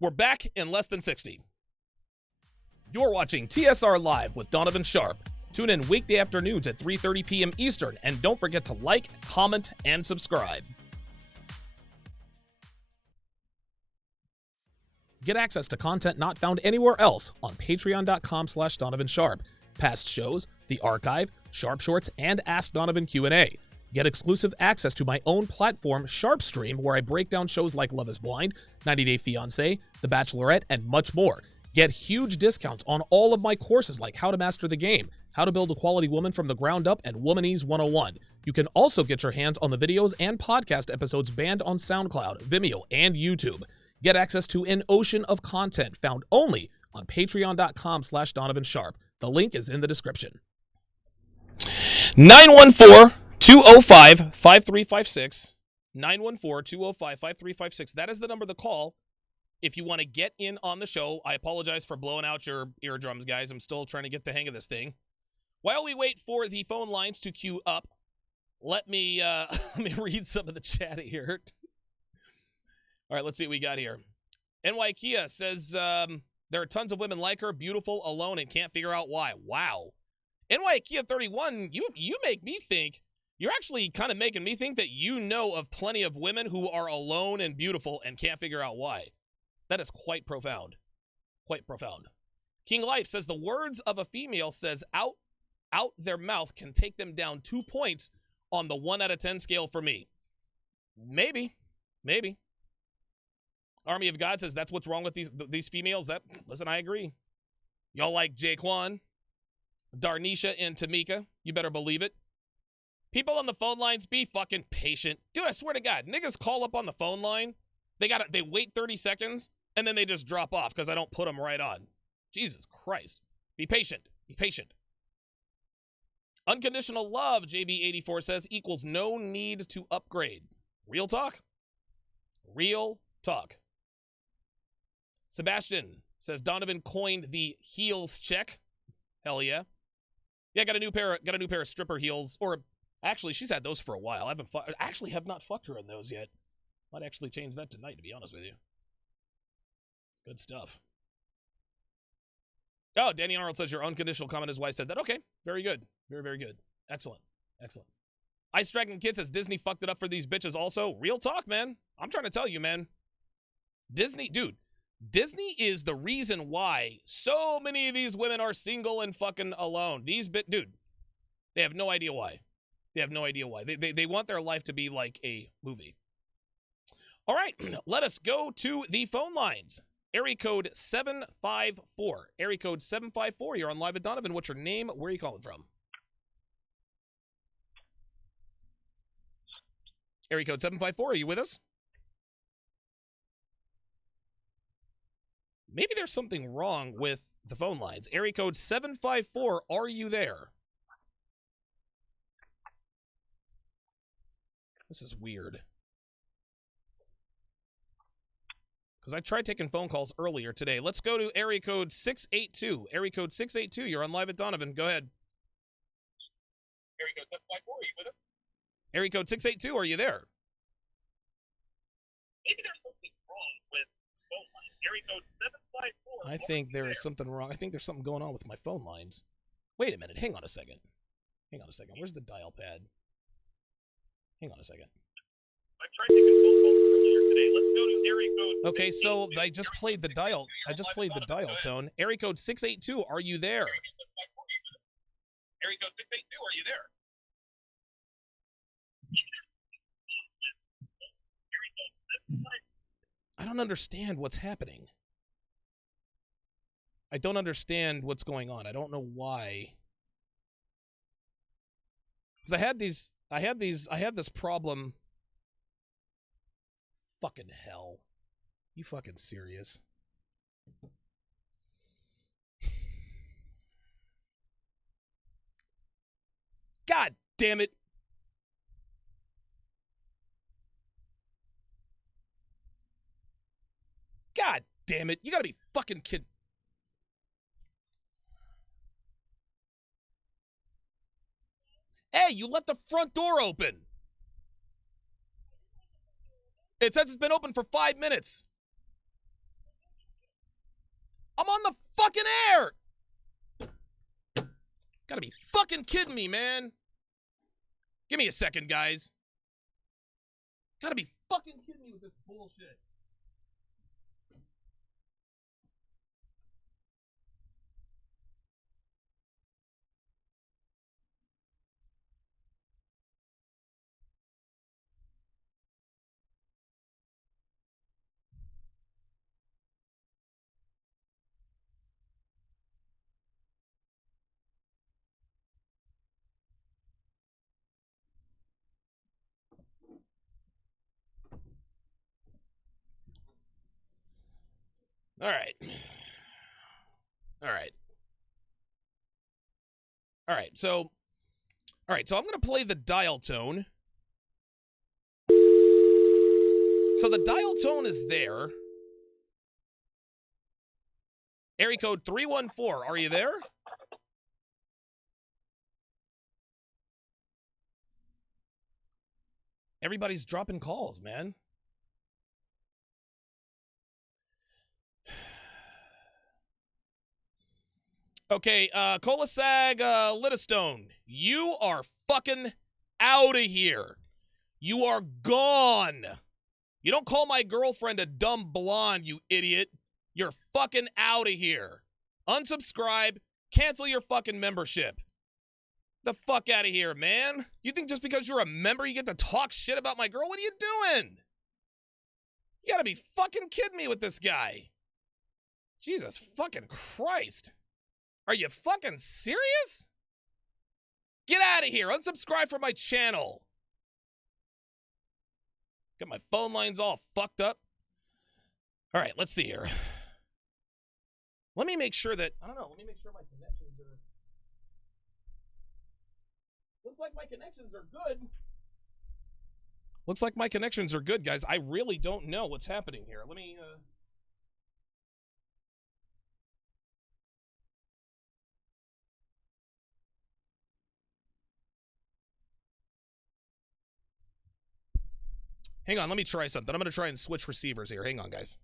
We're back in less than 60. You're watching TSR Live with Donovan Sharpe. Tune in weekday afternoons at 3:30 p.m. Eastern, and don't forget to like, comment, and subscribe. Get access to content not found anywhere else on patreon.com/Donovan Sharpe. Past shows, the archive, Sharpe Shorts, and Ask Donovan Q&A. Get exclusive access to my own platform, Sharpe Stream, where I break down shows like Love is Blind, 90 Day Fiancé, The Bachelorette, and much more. Get huge discounts on all of my courses like How to Master the Game, How to Build a Quality Woman from the Ground Up, and Womanese 101. You can also get your hands on the videos and podcast episodes banned on SoundCloud, Vimeo, and YouTube. Get access to an ocean of content found only on patreon.com/Donovan Sharpe. The link is in the description. 914-205-5356. 914-205-5356. That is the number to call if you want to get in on the show. I apologize for blowing out your eardrums, guys. I'm still trying to get the hang of this thing. While we wait for the phone lines to queue up, let me read some of the chat here. All right, let's see what we got here. NY Kia says there are tons of women like her, beautiful, alone, and can't figure out why. Wow. NY Kia 31, you make me think, you're actually kind of making me think that you know of plenty of women who are alone and beautiful and can't figure out why. That is quite profound. Quite profound. King Life says the words of a female says out their mouth can take them down 2 points on the 1 out of 10 scale for me. Maybe. Army of God says that's what's wrong with these females. Listen, I agree. Y'all like Jaquan, Darnisha, and Tamika. You better believe it. People on the phone lines, be fucking patient. Dude, I swear to God, niggas call up on the phone line. They wait 30 seconds, and then they just drop off because I don't put them right on. Jesus Christ. Be patient. Be patient. Unconditional love, JB84 says, equals no need to upgrade. Real talk? Real talk. Sebastian says Donovan coined the heels check. Hell yeah. Yeah, got a new pair of stripper heels. Or actually, she's had those for a while. I have not fucked her in those yet. Might actually change that tonight, to be honest with you. Good stuff. Oh, Danny Arnold says your unconditional comment. His wife said that. Okay, very good. Very, very good. Excellent. Excellent. Ice Dragon Kid says Disney fucked it up for these bitches also. Real talk, man. I'm trying to tell you, man. Disney, dude, Disney is the reason why so many of these women are single and fucking alone. Dude, they have no idea why. They have no idea why. They want their life to be like a movie. All right, let us go to the phone lines. Area code 754. Area code 754. You're on Live at Donovan. What's your name? Where are you calling from? Area code 754. Are you with us? Maybe there's something wrong with the phone lines. Area code 754. Are you there? This is weird. Because I tried taking phone calls earlier today. Let's go to area code 682. Area code 682. You're on Live at Donovan. Go ahead. Area code 754. Are you with us? Area code 682. Are you there? Maybe there's something wrong with phone lines. Area code 754. I think there is something wrong. I think there's something going on with my phone lines. Wait a minute. Hang on a second. Hang on a second. Where's the dial pad? Hang on a second. I tried taking phone calls earlier today. Let's go to area code. Okay, so I just played the dial. I just played the dial tone. Area code 682. Are you there? Area code 682. Are you there? I don't understand what's happening. I don't understand what's going on. I don't know why. Because I had this problem. Fucking hell. You fucking serious? God damn it. God damn it. You gotta be fucking kidding. Hey, you left the front door open. It says it's been open for 5 minutes. I'm on the fucking air. Gotta be fucking kidding me, man. Give me a second, guys. Gotta be fucking kidding me with this bullshit. All right. So I'm going to play the dial tone. So the dial tone is there. Area code 314. Are you there? Everybody's dropping calls, man. Okay, Colasag Littestone, you are fucking out of here. You are gone. You don't call my girlfriend a dumb blonde, you idiot. You're fucking out of here. Unsubscribe, cancel your fucking membership. The fuck out of here, man. You think just because you're a member you get to talk shit about my girl? What are you doing? You gotta be fucking kidding me with this guy. Jesus fucking Christ. Are you fucking serious? Get out of here. Unsubscribe from my channel. Got my phone lines all fucked up. All right, let's see here. Let me make sure that, I don't know, let me make sure my connections are, looks like my connections are good. Looks like my connections are good, guys. I really don't know what's happening here. Let me, hang on, let me try something. I'm going to try and switch receivers here. Hang on, guys.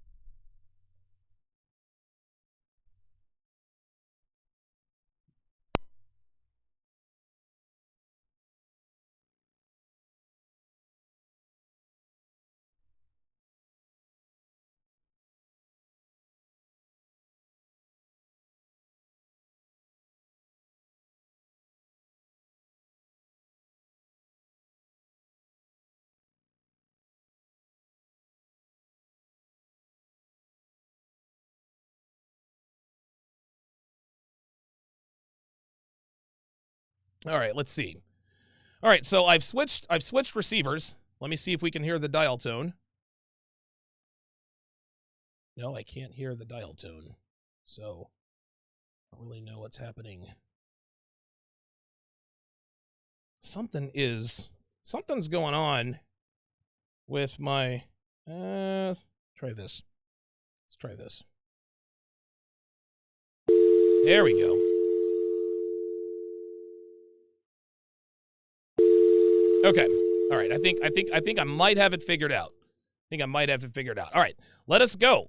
All right, let's see. All right, so I've switched receivers. Let me see if we can hear the dial tone. No, I can't hear the dial tone. So I don't really know what's happening. Something's going on with my try this. Let's try this. There we go. Okay. All right. I think I might have it figured out. All right. Let us go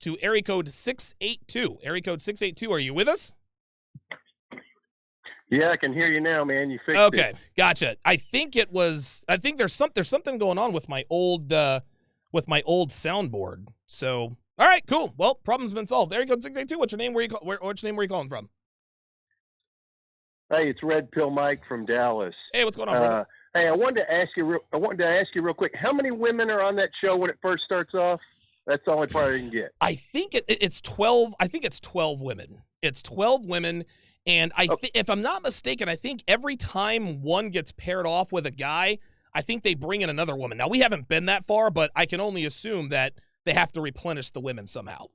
to area code 682. Area code 682. Are you with us? Yeah, I can hear you now, man. You fixed it. Okay. Gotcha. I think there's something going on with my old soundboard. So, all right, cool. Well, problem's been solved. Area code 682. What's your name? Which name were you calling from? Hey, it's Red Pill Mike from Dallas. Hey, what's going on, brother? Hey, I wanted to ask you real quick. How many women are on that show when it first starts off? That's the only part I can get. I think it's 12. I think it's 12 women. It's 12 women, and if I'm not mistaken, I think every time one gets paired off with a guy, I think they bring in another woman. Now, we haven't been that far, but I can only assume that they have to replenish the women somehow.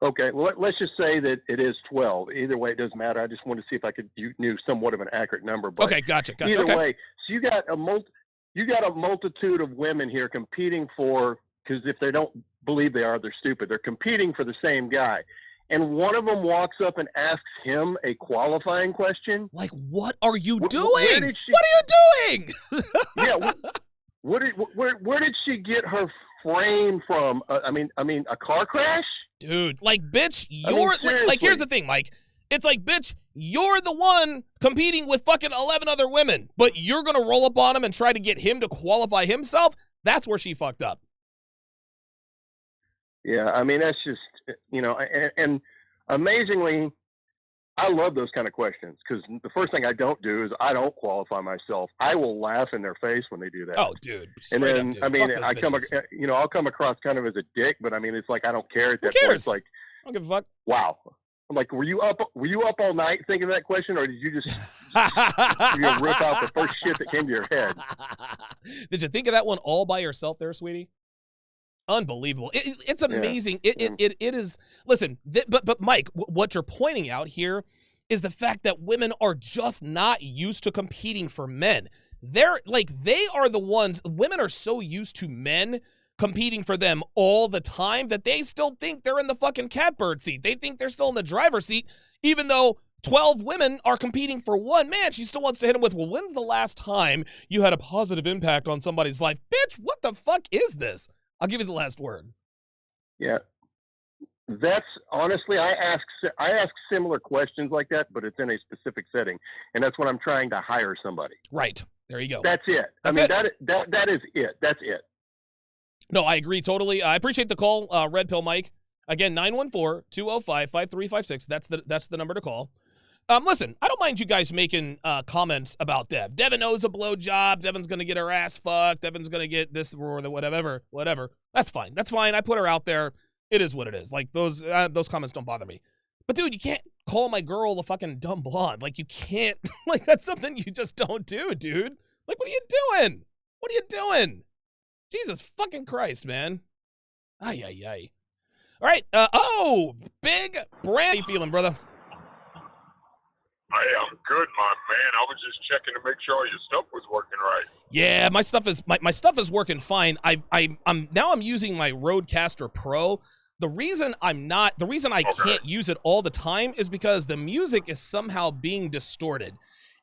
Okay, well, let's just say that it is 12. Either way, it doesn't matter. I just wanted to see if you knew somewhat of an accurate number. But okay, gotcha. Either okay. way, so you got a multitude of women here competing for, because if they don't believe they are, they're stupid. They're competing for the same guy. And one of them walks up and asks him a qualifying question. Like, what are you doing? What are you doing? Yeah. Where did she get her frame from? I mean, a car crash? Dude, like, bitch, like, here's the thing, Mike. It's like, bitch, you're the one competing with fucking 11 other women, but you're going to roll up on him and try to get him to qualify himself? That's where she fucked up. Yeah, I mean, that's just, and amazingly, I love those kind of questions, because the first thing I don't do is I don't qualify myself. I will laugh in their face when they do that. Oh, dude. And then, up, dude. I mean, Fuck I'll come across kind of as a dick, but I mean, it's like, I don't care at that Who point. cares? It's like, I don't give a fuck. Wow. I'm like, were you up all night thinking of that question, or did you just rip out the first shit that came to your head? Did you think of that one all by yourself there, sweetie? Unbelievable. It's amazing. Yeah. It is. Listen, but Mike, what you're pointing out here is the fact that women are just not used to competing for men. They are the ones, women are so used to men competing for them all the time that they still think they're in the fucking catbird seat. They think they're still in the driver's seat, even though 12 women are competing for one man. She still wants to hit him with, well, when's the last time you had a positive impact on somebody's life? Bitch, what the fuck is this? I'll give you the last word. Yeah. That's honestly, I ask similar questions like that, but it's in a specific setting, and that's when I'm trying to hire somebody. Right. There you go. That's it. That is it. That's it. No, I agree totally. I appreciate the call, Red Pill Mike. Again, 914-205-5356. That's the number to call. Listen, I don't mind you guys making comments about Dev. Devin knows a blowjob. Devin's going to get her ass fucked. Devin's going to get this or whatever. That's fine. I put her out there. It is what it is. Like, those comments don't bother me. But, dude, you can't call my girl a fucking dumb blonde. Like, you can't. Like, that's something you just don't do, dude. Like, what are you doing? Jesus fucking Christ, man. Ay. All right. Big Brand. How you feeling, brother? Hey, I'm good, my man. I was just checking to make sure all your stuff was working right. Yeah, my stuff is working fine. I'm using my Rodecaster Pro. The reason I can't use it all the time is because the music is somehow being distorted.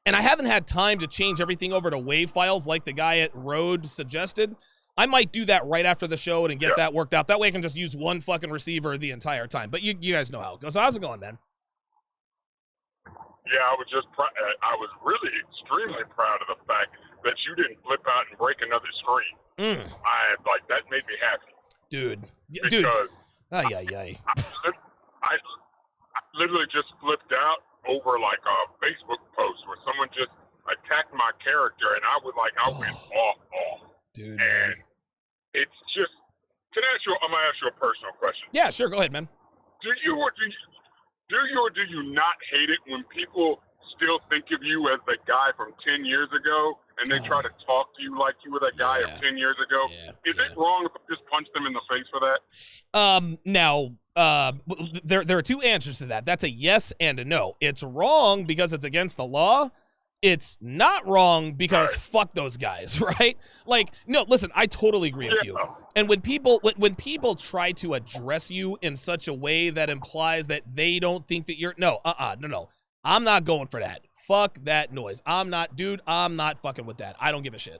And I haven't had time to change everything over to WAV files like the guy at Rode suggested. I might do that right after the show and get that worked out. That way I can just use one fucking receiver the entire time. But you guys know how it goes. So how's it going, man? Yeah, I was really extremely proud of the fact that you didn't flip out and break another screen. That made me happy. Dude. I literally just flipped out over like a Facebook post where someone just attacked my character, and I went off. Dude, and man. It's just, I'm gonna ask you a personal question. Yeah, sure, go ahead, man. Do you or do you not hate it when people still think of you as the guy from 10 years ago, and they try to talk to you like you were that guy of 10 years ago. Is it wrong if I just punch them in the face for that? Now, there are two answers to that. That's a yes and a no. It's wrong because it's against the law. It's not wrong because fuck those guys, right? Like, no, listen, I totally agree with you. And when people try to address you in such a way that implies that they don't think that you're no. I'm not going for that. Fuck that noise. I'm not fucking with that. I don't give a shit.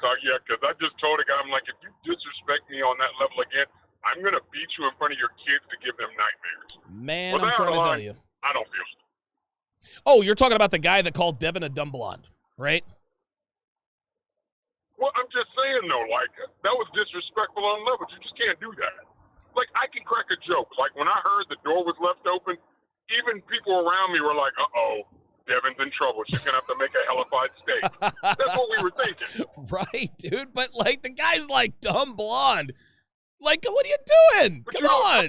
So, yeah, because I just told a guy, I'm like, if you disrespect me on that level again, I'm going to beat you in front of your kids to give them nightmares. Man, I'm trying to tell you. I don't feel it. Oh, you're talking about the guy that called Devin a dumb blonde, right? Well, I'm just saying, though, like, that was disrespectful on levels. You just can't do that. Like, I can crack a joke. Like, when I heard the door was left open, even people around me were like, uh-oh, Devin's in trouble. She's going to have to make a hellified steak. That's what we were thinking. Right, dude. But, like, the guy's like, dumb blonde. Like, what are you doing? But Come on.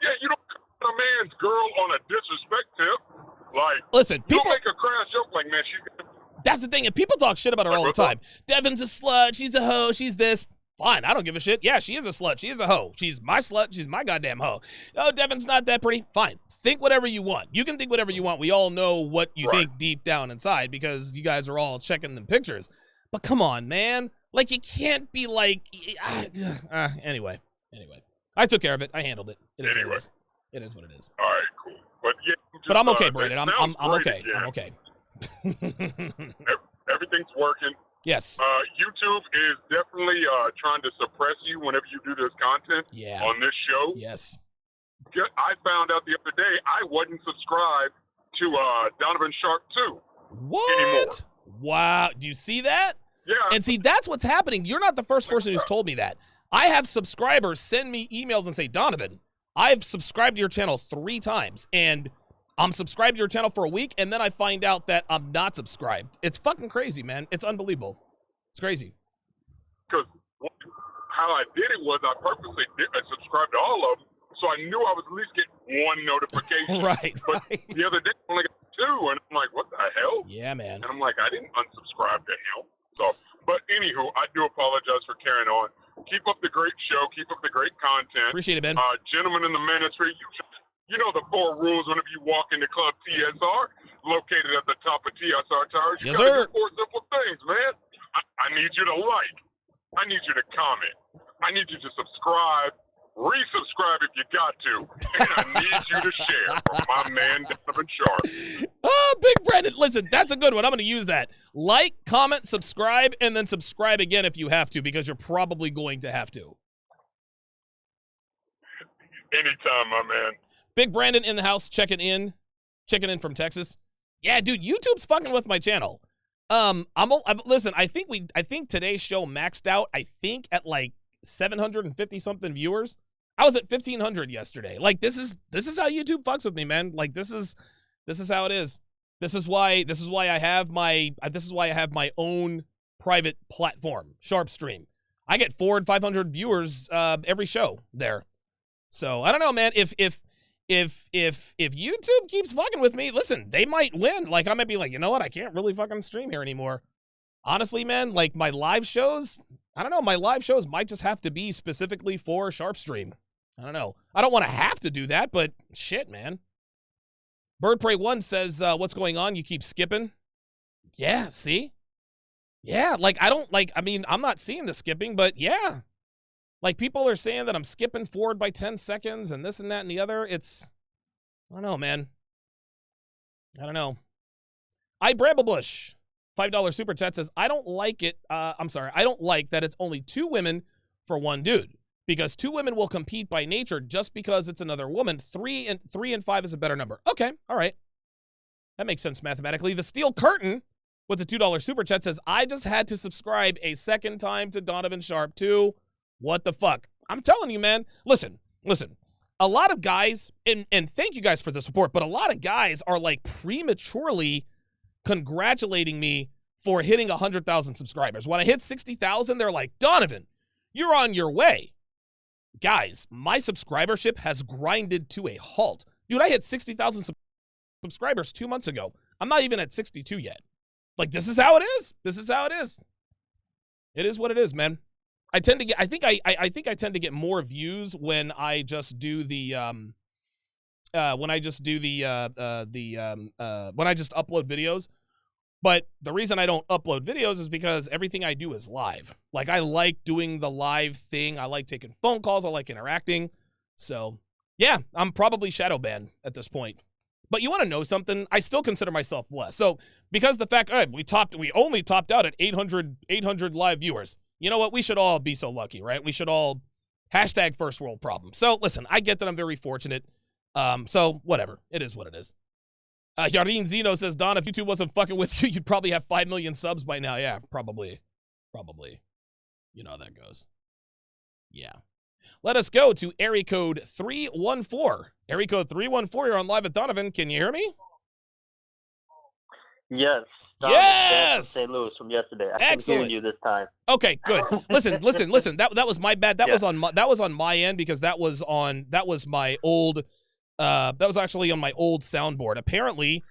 Yeah, you don't cut a man's girl on a disrespect tip. Like, listen, you people don't make a crass joke like, man, that's the thing. And people talk shit about her all the time. Devin's a slut. She's a hoe. She's this. Fine. I don't give a shit. Yeah, she is a slut. She is a hoe. She's my slut. She's my goddamn hoe. Oh, Devin's not that pretty. Fine. Think whatever you want. You can think whatever you want. We all know what you think deep down inside because you guys are all checking them pictures. But come on, man. Like, you can't be like, anyway. I took care of it. I handled it. It is what it is. It is what it is. All right, cool. But yeah, but I'm okay, Brandon. I'm okay. Yeah. I'm okay. Everything's working. Yes. YouTube is definitely trying to suppress you whenever you do this content on this show. Yes. I found out the other day I wasn't subscribed to Donovan Sharpe 2 what? anymore. Wow. Do you see that? Yeah. And see, that's what's happening. You're not the first person who's told me that. I have subscribers send me emails and say, Donovan, I've subscribed to your channel 3 times, and I'm subscribed to your channel for a week, and then I find out that I'm not subscribed. It's fucking crazy, man. It's unbelievable. It's crazy. Because how I did it was I purposely subscribed to all of them, so I knew I was at least getting one notification. But the other day, I only got 2, and I'm like, what the hell? Yeah, man. And I'm like, I didn't unsubscribe to him. So, but anywho, I do apologize for carrying on. Keep up the great show. Keep up the great content. Appreciate it, Ben. Gentlemen in the ministry, you know the 4 rules whenever you walk into Club TSR, located at the top of TSR Towers. You gotta do 4 simple things, man. I need you to like. I need you to comment. I need you to subscribe. Resubscribe if you got to. And I need you to share from my man, Donovan Sharpe. Oh, Big Brandon. Listen, that's a good one. I'm going to use that. Like, comment, subscribe, and then subscribe again if you have to, because you're probably going to have to. Anytime, my man. Big Brandon in the house, checking in from Texas. Yeah, dude, YouTube's fucking with my channel. Listen, I think today's show maxed out, I think, at like 750 something viewers. I was at 1,500 yesterday. Like, this is how YouTube fucks with me, man. Like, this is how it is. This is why I have my own private platform, Sharpe Stream. I get 400 and 500 viewers every show there. So I don't know, man. If YouTube keeps fucking with me, listen, they might win. Like, I might be like, you know what? I can't really fucking stream here anymore. Honestly, man, like my live shows, I don't know. My live shows might just have to be specifically for Sharpe Stream. I don't know. I don't want to have to do that, but shit, man. Birdprey1 says, what's going on? You keep skipping. Yeah, see? Yeah, like, I'm not seeing the skipping, but yeah. Like, people are saying that I'm skipping forward by 10 seconds and this and that and the other. I don't know, man. I don't know. Bramblebush, $5 super chat says, I don't like it. I don't like that it's only 2 women for 1 dude. Because 2 women will compete by nature just because it's another woman. 3 and 5 is a better number. Okay, all right. That makes sense mathematically. The Steel Curtain with the $2 super chat says, I just had to subscribe a second time to Donovan Sharpe 2. What the fuck? I'm telling you, man. Listen. A lot of guys, and thank you guys for the support, but a lot of guys are like prematurely congratulating me for hitting 100,000 subscribers. When I hit 60,000, they're like, Donovan, you're on your way. Guys, my subscribership has grinded to a halt Dude, I hit 60,000 subscribers 2 months ago. I'm not even at 62 yet. Like, this is how it is. This is how it is. It is what it is, man. I tend to get, I think I tend to get more views when I just do the, when I just upload videos. But the reason I don't upload videos is because everything I do is live. Like, I like doing the live thing. I like taking phone calls. I like interacting. So, yeah, I'm probably shadow banned at this point. But you want to know something? I still consider myself blessed. So, because the fact we only topped out at 800 live viewers. You know what? We should all be so lucky, right? We should all hashtag first world problem. So, listen, I get that I'm very fortunate. So, whatever. It is what it is. Yarin Zeno says, Don, if YouTube wasn't fucking with you, you'd probably have 5 million subs by now. Yeah, probably. Probably. You know how that goes. Yeah. Let us go to area code 314. Area code 314, you're on live at Donovan. Can you hear me? Yes. Yes! St. Louis from yesterday. I Excellent. can hear you this time. Okay, good. Listen. That was my bad. That was on my end because that was my old that was actually on my old soundboard. Apparently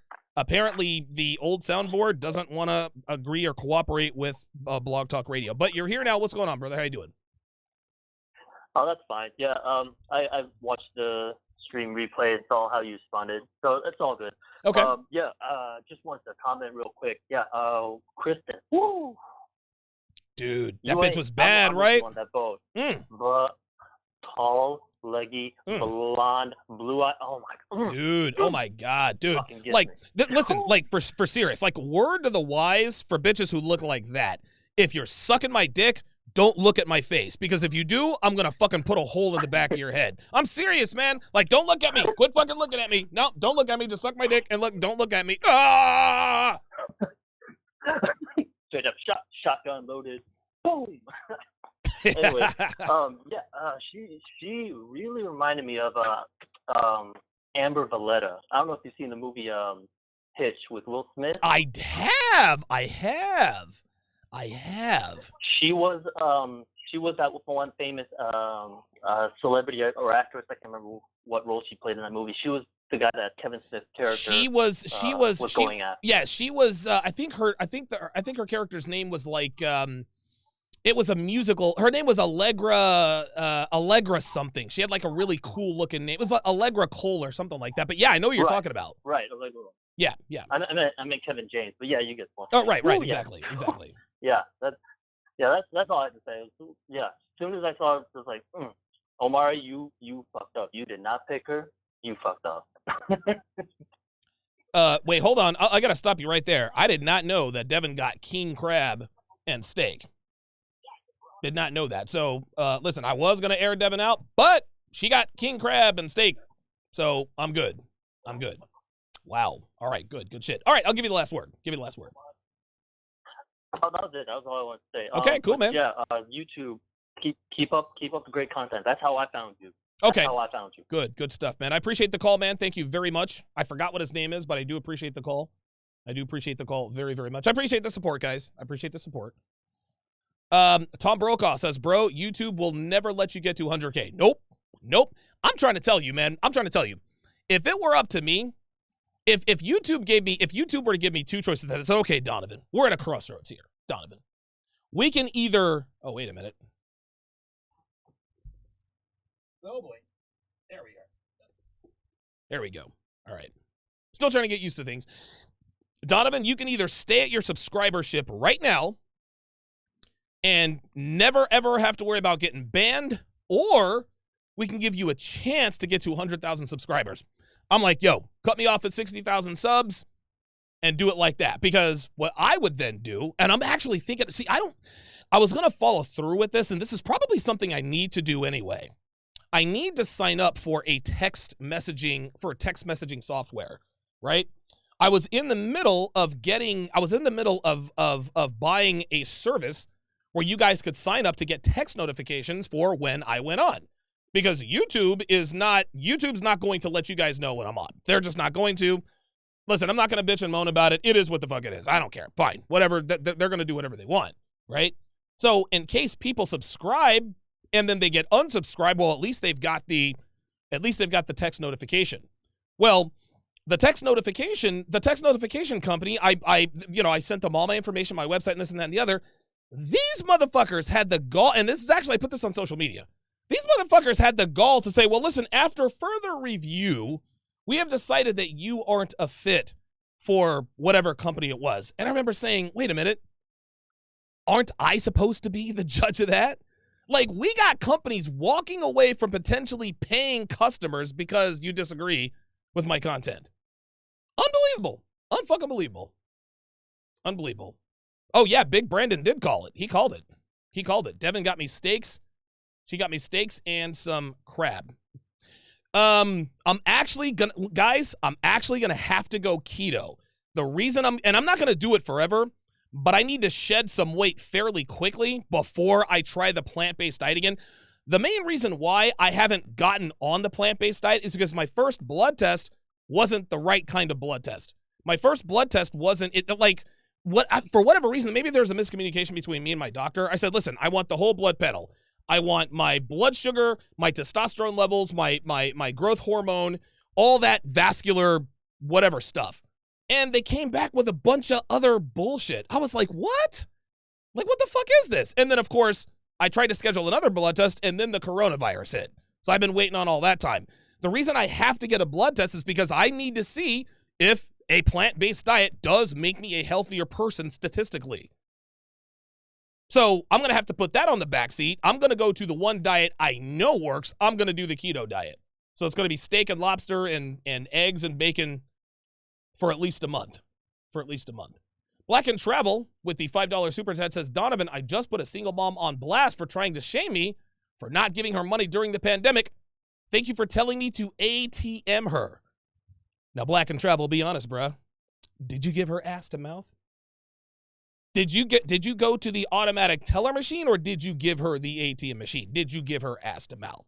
the old soundboard doesn't want to agree or cooperate with Blog Talk Radio. But you're here now. What's going on, brother? How you doing? Oh, that's fine. Yeah, I watched the stream replay and saw how you responded, so it's all good. Okay. Just wanted to comment real quick. Yeah, Kristen. Woo! Dude, that bitch was bad, right? On that boat. But tall, leggy, blonde, blue eye. Oh my god. Dude, oh my god, dude. Like, listen, like for serious, like word to the wise for bitches who look like that. If you're sucking my dick, don't look at my face, because if you do, I'm gonna fucking put a hole in the back of your head. I'm serious, man. Like, don't look at me. Quit fucking looking at me. No, don't look at me. Just suck my dick and don't look at me. Ah! Straight up shotgun loaded. Boom. Anyway, she really reminded me of Amber Valletta. I don't know if you've seen the movie Hitch with Will Smith. I have. She was that one famous celebrity or actress. I can't remember what role she played in that movie. She was the guy that Kevin Smith's character she was going at. Yeah, she was. I think her character's name was like. It was a musical. Her name was Allegra something. She had like a really cool looking name. It was like Allegra Cole or something like that. But yeah, I know what you're talking about. Right, Allegra. Yeah. I meant Kevin James, but yeah, you get one. Oh, right, exactly. Yeah, that's all I have to say. Yeah, as soon as I saw it, it was like, Amari, you fucked up. You did not pick her. You fucked up. Wait, hold on. I gotta stop you right there. I did not know that Devin got king crab and steak. Did not know that. So, listen, I was gonna air Devin out, but she got king crab and steak, so I'm good. Wow. All right. Good shit. All right. I'll give you the last word. Oh, that was it. That was all I wanted to say. Okay, cool, man. Yeah, YouTube, keep up the great content. That's how I found you. Okay. That's how I found you. Good stuff, man. I appreciate the call, man. Thank you very much. I forgot what his name is, but I do appreciate the call. I do appreciate the call very, very much. I appreciate the support, guys. I appreciate the support. Tom Brokaw says, bro, YouTube will never let you get to 100K. Nope. I'm trying to tell you, man. If it were up to me, if YouTube were to give me two choices, that it's okay, Donovan, we're at a crossroads here, Donovan. We can either, oh, wait a minute. Oh boy. There we go. All right. Still trying to get used to things. Donovan, you can either stay at your subscribership right now and never, ever have to worry about getting banned, or we can give you a chance to get to 100,000 subscribers. I'm like, yo, cut me off at 60,000 subs and do it like that. Because what I would then do, and I'm actually thinking, I was going to follow through with this, and this is probably something I need to do anyway. I need to sign up for text messaging software, right? I was in the middle of buying a service where you guys could sign up to get text notifications for when I went on. Because YouTube's not going to let you guys know when I'm on. They're just not going to. Listen, I'm not going to bitch and moan about it. It is what the fuck it is. I don't care. Fine. Whatever. They're going to do whatever they want, right? So in case people subscribe and then they get unsubscribed, well, at least they've got the text notification. Well, the text notification company, I sent them all my information, my website, and this and that and the other. These motherfuckers had the gall, and this is actually, I put this on social media. These motherfuckers had the gall to say, well, listen, after further review, we have decided that you aren't a fit for whatever company it was. And I remember saying, wait a minute, aren't I supposed to be the judge of that? Like, we got companies walking away from potentially paying customers because you disagree with my content. Unbelievable. Unfucking believable. Unbelievable. Oh, yeah, Big Brandon did call it. He called it. Devin got me steaks. She got me steaks and some crab. I'm actually gonna have to go keto. The reason I'm not gonna do it forever, but I need to shed some weight fairly quickly before I try the plant-based diet again. The main reason why I haven't gotten on the plant-based diet is because my first blood test wasn't the right kind of blood test. My first blood test wasn't for whatever reason, maybe there's a miscommunication between me and my doctor. I said, listen, I want the whole blood panel. I want my blood sugar, my testosterone levels, my growth hormone, all that vascular whatever stuff. And they came back with a bunch of other bullshit. I was like, what? Like, what the fuck is this? And then, of course, I tried to schedule another blood test, and then the coronavirus hit. So I've been waiting on all that time. The reason I have to get a blood test is because I need to see if a plant-based diet does make me a healthier person statistically. So I'm going to have to put that on the back seat. I'm going to go to the one diet I know works. I'm going to do the keto diet. So it's going to be steak and lobster and eggs and bacon for at least a month. Black and Travel with the $5 super chat says, Donovan, I just put a single mom on blast for trying to shame me for not giving her money during the pandemic. Thank you for telling me to ATM her. Now, Black and Travel, be honest, bruh. Did you give her ass to mouth? Did you go to the automatic teller machine, or did you give her the ATM machine? Did you give her ass to mouth?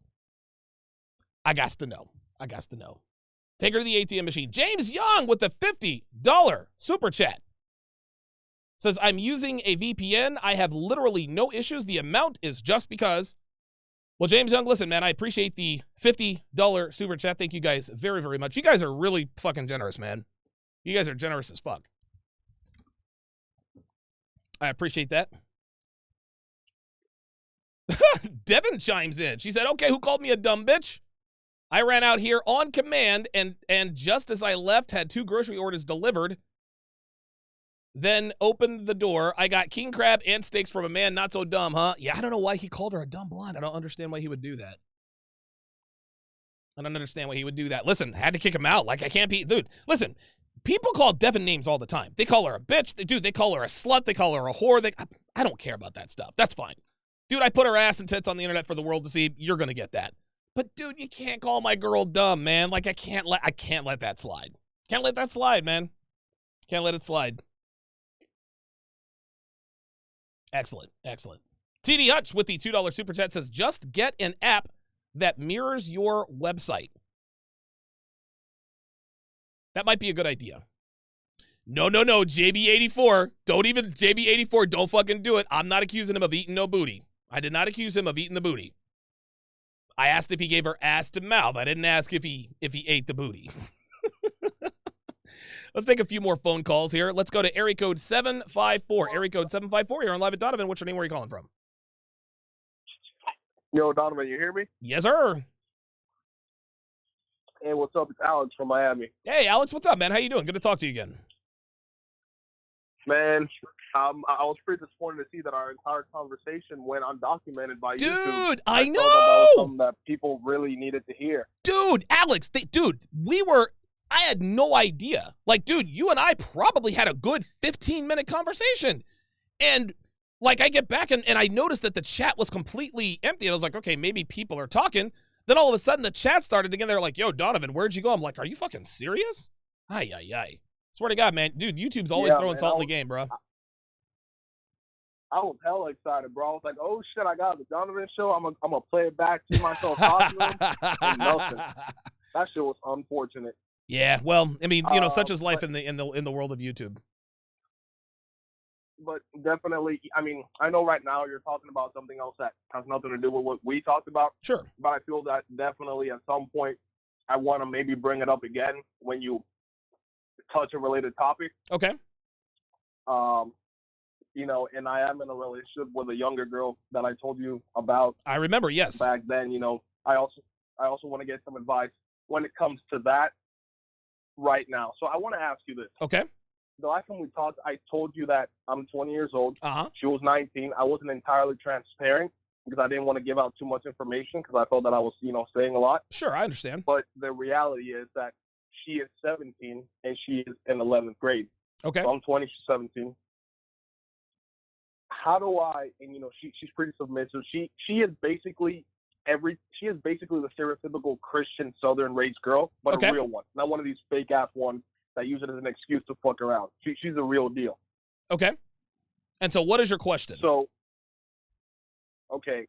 I got to know. Take her to the ATM machine. James Young with the $50 super chat says, I'm using a VPN. I have literally no issues. The amount is just because. Well, James Young, listen, man, I appreciate the $50 super chat. Thank you guys very, very much. You guys are really fucking generous, man. You guys are generous as fuck. I appreciate that. Devin chimes in. She said, okay, who called me a dumb bitch? I ran out here on command and just as I left, had 2 grocery orders delivered. Then opened the door. I got king crab and steaks from a man not so dumb, huh? Yeah, I don't know why he called her a dumb blonde. I don't understand why he would do that. Listen, I had to kick him out. Like, I can't be, dude, listen, people call Devin names all the time. They call her a bitch. They call her a slut. They call her a whore. I don't care about that stuff. That's fine. Dude, I put her ass and tits on the internet for the world to see. You're going to get that. But dude, you can't call my girl dumb, man. Like, I can't let that slide. Can't let that slide, man. Can't let it slide. Excellent. TD Hutch with the $2 super chat says, just get an app that mirrors your website. That might be a good idea. No, JB84. JB84, don't fucking do it. I'm not accusing him of eating no booty. I did not accuse him of eating the booty. I asked if he gave her ass to mouth. I didn't ask if he ate the booty. Let's take a few more phone calls here. Let's go to area code 754. Area code 754. You're on Live at Donovan. What's your name? Where are you calling from? Yo, Donovan, you hear me? Yes, sir. Hey, what's up? It's Alex from Miami. Hey, Alex, what's up, man? How you doing? Good to talk to you again. Man, I was pretty disappointed to see that our entire conversation went undocumented by YouTube. Dude, I know! Thought that was something that people really needed to hear. Dude, Alex, I had no idea. Like, dude, you and I probably had a good 15-minute conversation. And, like, I get back and I noticed that the chat was completely empty. And I was like, okay, maybe people are talking. Then all of a sudden, the chat started again. They're like, yo, Donovan, where'd you go? I'm like, are you fucking serious? Ay. Swear to God, man. Dude, YouTube's always throwing salt in the game, bro. I was hella excited, bro. I was like, oh, shit, I got the Donovan show. I'm gonna play it back, see myself talking to him. And nothing. That shit was unfortunate. Yeah, well, I mean, such is life in the world of YouTube. But definitely, I mean, I know right now you're talking about something else that has nothing to do with what we talked about. Sure. But I feel that definitely at some point I want to maybe bring it up again when you touch a related topic. Okay. You know, and I am in a relationship with a younger girl that I told you about. I remember, yes. Back then, you know, I also want to get some advice when it comes to that right now. So I want to ask you this. Okay. The last time we talked, I told you that I'm 20 years old. Uh-huh. She was 19. I wasn't entirely transparent because I didn't want to give out too much information because I felt that I was, you know, saying a lot. Sure, I understand. But the reality is that she is 17 and she is in 11th grade. Okay. So I'm 20, she's 17. How do I, and you know, she's pretty submissive. She is basically the stereotypical Christian Southern raised girl, but Okay. a real one, not one of these fake ass ones that use it as an excuse to fuck around. She's a real deal. Okay. And so what is your question? So, okay,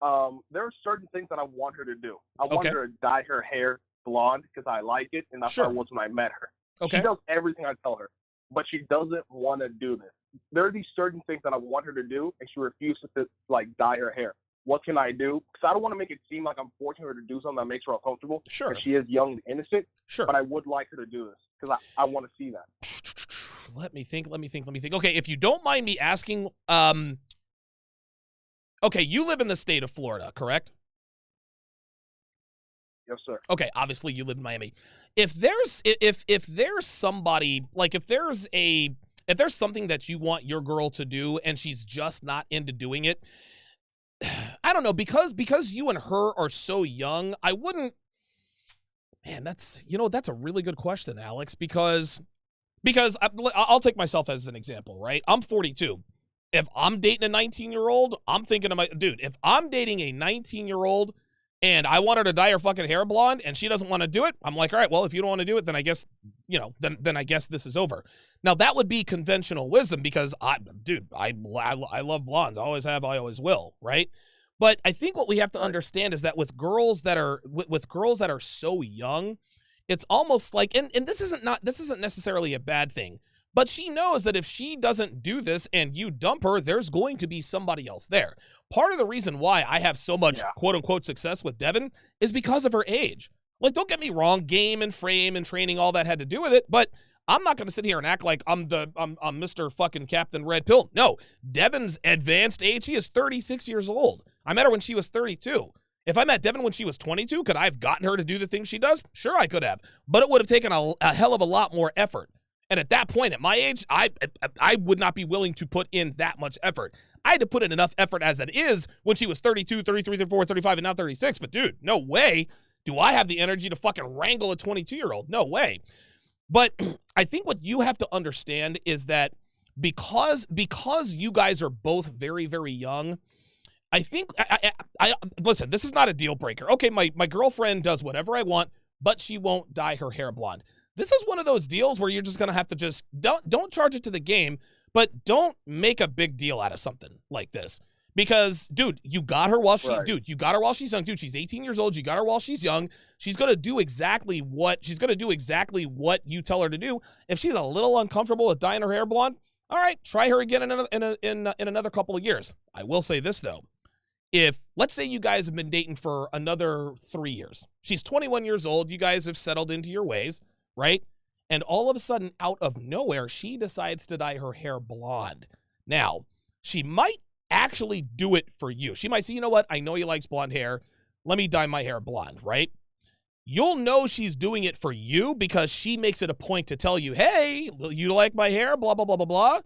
there are certain things that I want her to do. I want Okay. her to dye her hair blonde because I like it, and that's Sure. how it was when I met her. Okay. She does everything I tell her, but she doesn't want to do this. There are these certain things that I want her to do, and she refuses to, like, dye her hair. What can I do? Because I don't want to make it seem like I'm forcing her to do something that makes her uncomfortable. Sure. She is young and innocent, Sure. but I would like her to do this because I want to see that. Let me think. Okay, if you don't mind me asking, okay, you live in the state of Florida, correct? Yes, sir. Okay, obviously you live in Miami. If there's somebody, like if there's something that you want your girl to do and she's just not into doing it, I don't know, because you and her are so young, I wouldn't, man, that's a really good question, Alex, because I'll take myself as an example, right? I'm 42. If I'm dating a 19-year-old, I'm thinking to dude, if I'm dating a 19-year-old and I want her to dye her fucking hair blonde and she doesn't want to do it, I'm like, all right, well, if you don't want to do it, then I guess, then I guess this is over. Now, that would be conventional wisdom because I love blondes. I always have, I always will, right? But I think what we have to understand is that with girls that are so young, it's almost like, and this isn't necessarily a bad thing, but she knows that if she doesn't do this and you dump her, there's going to be somebody else there. Part of the reason why I have so much quote unquote success with Devin is because of her age. Like, don't get me wrong, game and frame and training, all that had to do with it, but I'm not going to sit here and act like I'm Mr. fucking Captain Red Pill. No, Devin's advanced age, he is 36 years old. I met her when she was 32. If I met Devin when she was 22, could I have gotten her to do the things she does? Sure, I could have, but it would have taken a hell of a lot more effort. And at that point, at my age, I would not be willing to put in that much effort. I had to put in enough effort as it is when she was 32, 33, 34, 35, and now 36. But dude, no way do I have the energy to fucking wrangle a 22-year-old. No way. But I think what you have to understand is that because you guys are both very, very young, I think, I listen, this is not a deal breaker. Okay, my girlfriend does whatever I want, but she won't dye her hair blonde. This is one of those deals where you're just going to have to just don't charge it to the game, but don't make a big deal out of something like this. Because, dude, you got her while she's young. Dude, she's 18 years old. You got her while she's young. She's going to do exactly what you tell her to do. If she's a little uncomfortable with dyeing her hair blonde, all right, try her again in another couple of years. I will say this, though. If, let's say you guys have been dating for another 3 years. She's 21 years old. You guys have settled into your ways, right? And all of a sudden, out of nowhere, she decides to dye her hair blonde. Now, she might actually do it for you. She might say, you know what? I know he likes blonde hair. Let me dye my hair blonde, right? You'll know she's doing it for you because she makes it a point to tell you, hey, you like my hair? Blah, blah, blah, blah, blah.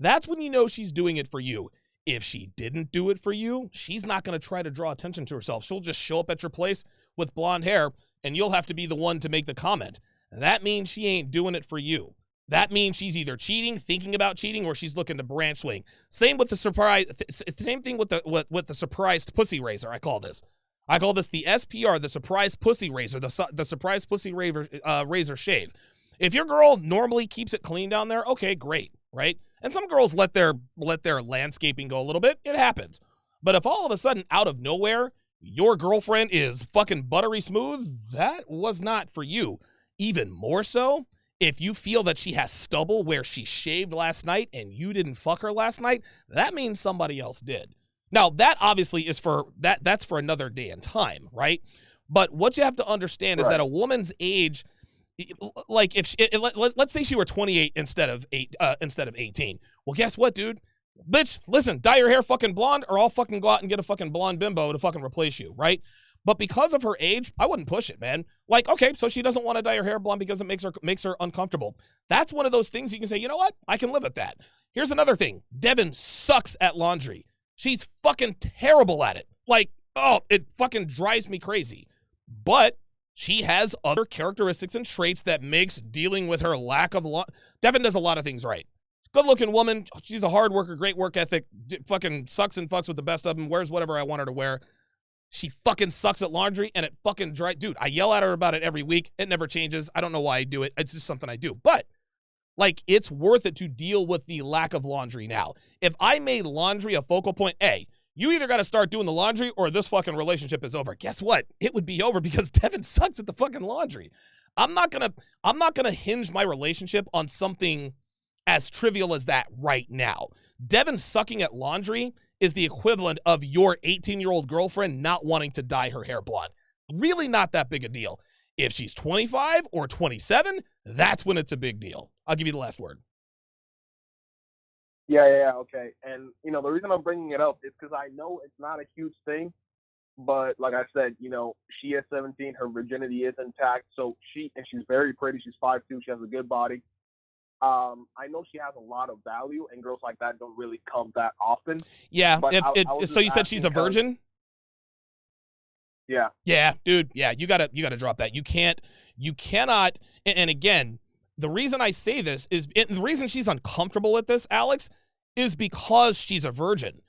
That's when you know she's doing it for you. If she didn't do it for you, she's not going to try to draw attention to herself. She'll just show up at your place with blonde hair, and you'll have to be the one to make the comment. That means she ain't doing it for you. That means she's either cheating, thinking about cheating, or she's looking to branch swing. Same with the surprise. Same thing with the surprised pussy raiser. I call this the SPR, the surprise pussy raiser, the surprise pussy razor shave. If your girl normally keeps it clean down there, okay, great, right? And some girls let their landscaping go a little bit. It happens. But if all of a sudden, out of nowhere, your girlfriend is fucking buttery smooth, that was not for you. Even more so, if you feel that she has stubble where she shaved last night and you didn't fuck her last night, that means somebody else did. Now, that obviously is that's for another day and time, right? But what you have to understand is that a woman's age, like if let's say she were 28 instead of 18. Well, guess what, dude? Bitch, listen, dye your hair fucking blonde, or I'll fucking go out and get a fucking blonde bimbo to fucking replace you, right? But because of her age, I wouldn't push it, man. Like, okay, so she doesn't want to dye her hair blonde because it makes her uncomfortable. That's one of those things you can say, you know what? I can live with that. Here's another thing. Devin sucks at laundry. She's fucking terrible at it. Like, oh, it fucking drives me crazy. But she has other characteristics and traits that makes dealing with her lack of Devin does a lot of things right. Good-looking woman. She's a hard worker, great work ethic. Fucking sucks and fucks with the best of them. Wears whatever I want her to wear. She fucking sucks at laundry, and it fucking dry. Dude, I yell at her about it every week. It never changes. I don't know why I do it. It's just something I do. But, like, it's worth it to deal with the lack of laundry now. If I made laundry a focal point, you either got to start doing the laundry or this fucking relationship is over. Guess what? It would be over because Devin sucks at the fucking laundry. I'm not gonna hinge my relationship on something as trivial as that right now. Devin sucking at laundry is the equivalent of your 18-year-old girlfriend not wanting to dye her hair blonde. Really not that big a deal. If she's 25 or 27, that's when it's a big deal. I'll give you the last word. Yeah, okay. And, you know, the reason I'm bringing it up is because I know it's not a huge thing, but like I said, you know, she is 17, her virginity is intact, so she's very pretty, she's 5'2", she has a good body. I know she has a lot of value, and girls like that don't really come that often. Yeah, so you said she's a virgin? Yeah. Yeah, dude, yeah, you gotta drop that. You cannot, and again, the reason I say this is, the reason she's uncomfortable with this, Alex, is because she's a virgin.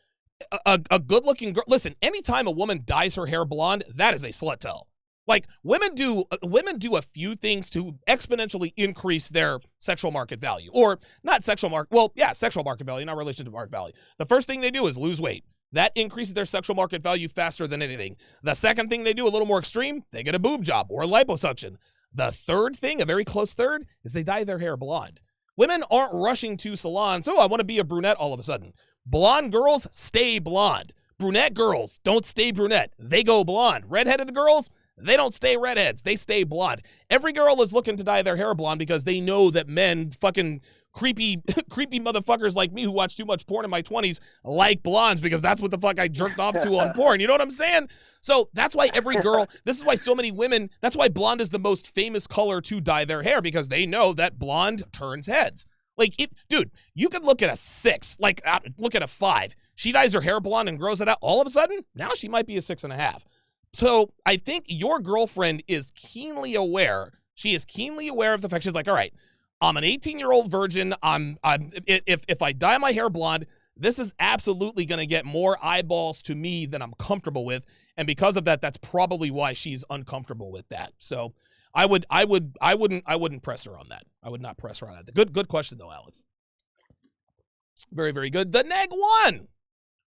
A good-looking girl, listen, anytime a woman dyes her hair blonde, that is a slut tell. Like, women do a few things to exponentially increase their sexual market value. Or not sexual market, well, yeah, sexual market value, not relationship market value. The first thing they do is lose weight. That increases their sexual market value faster than anything. The second thing they do, a little more extreme, they get a boob job or liposuction. The third thing, a very close third, is they dye their hair blonde. Women aren't rushing to salons, I want to be a brunette all of a sudden. Blonde girls stay blonde. Brunette girls don't stay brunette. They go blonde. Redheaded girls, they don't stay redheads. They stay blonde. Every girl is looking to dye their hair blonde because they know that men, fucking creepy motherfuckers like me who watch too much porn in my 20s, like blondes because that's what the fuck I jerked off to on porn. You know what I'm saying? So that's why every girl, this is why so many women, that's why blonde is the most famous color to dye their hair, because they know that blonde turns heads. Like, dude, you could look at a 6, like look at a 5. She dyes her hair blonde and grows it out. All of a sudden, now she might be a 6.5. So I think your girlfriend is keenly aware. She is keenly aware of the fact she's like, all right, I'm an 18-year-old virgin. If I dye my hair blonde, this is absolutely going to get more eyeballs to me than I'm comfortable with. And because of that, that's probably why she's uncomfortable with that. So I wouldn't press her on that. I would not press her on that. Good question though, Alex. Very, very good. The Neg One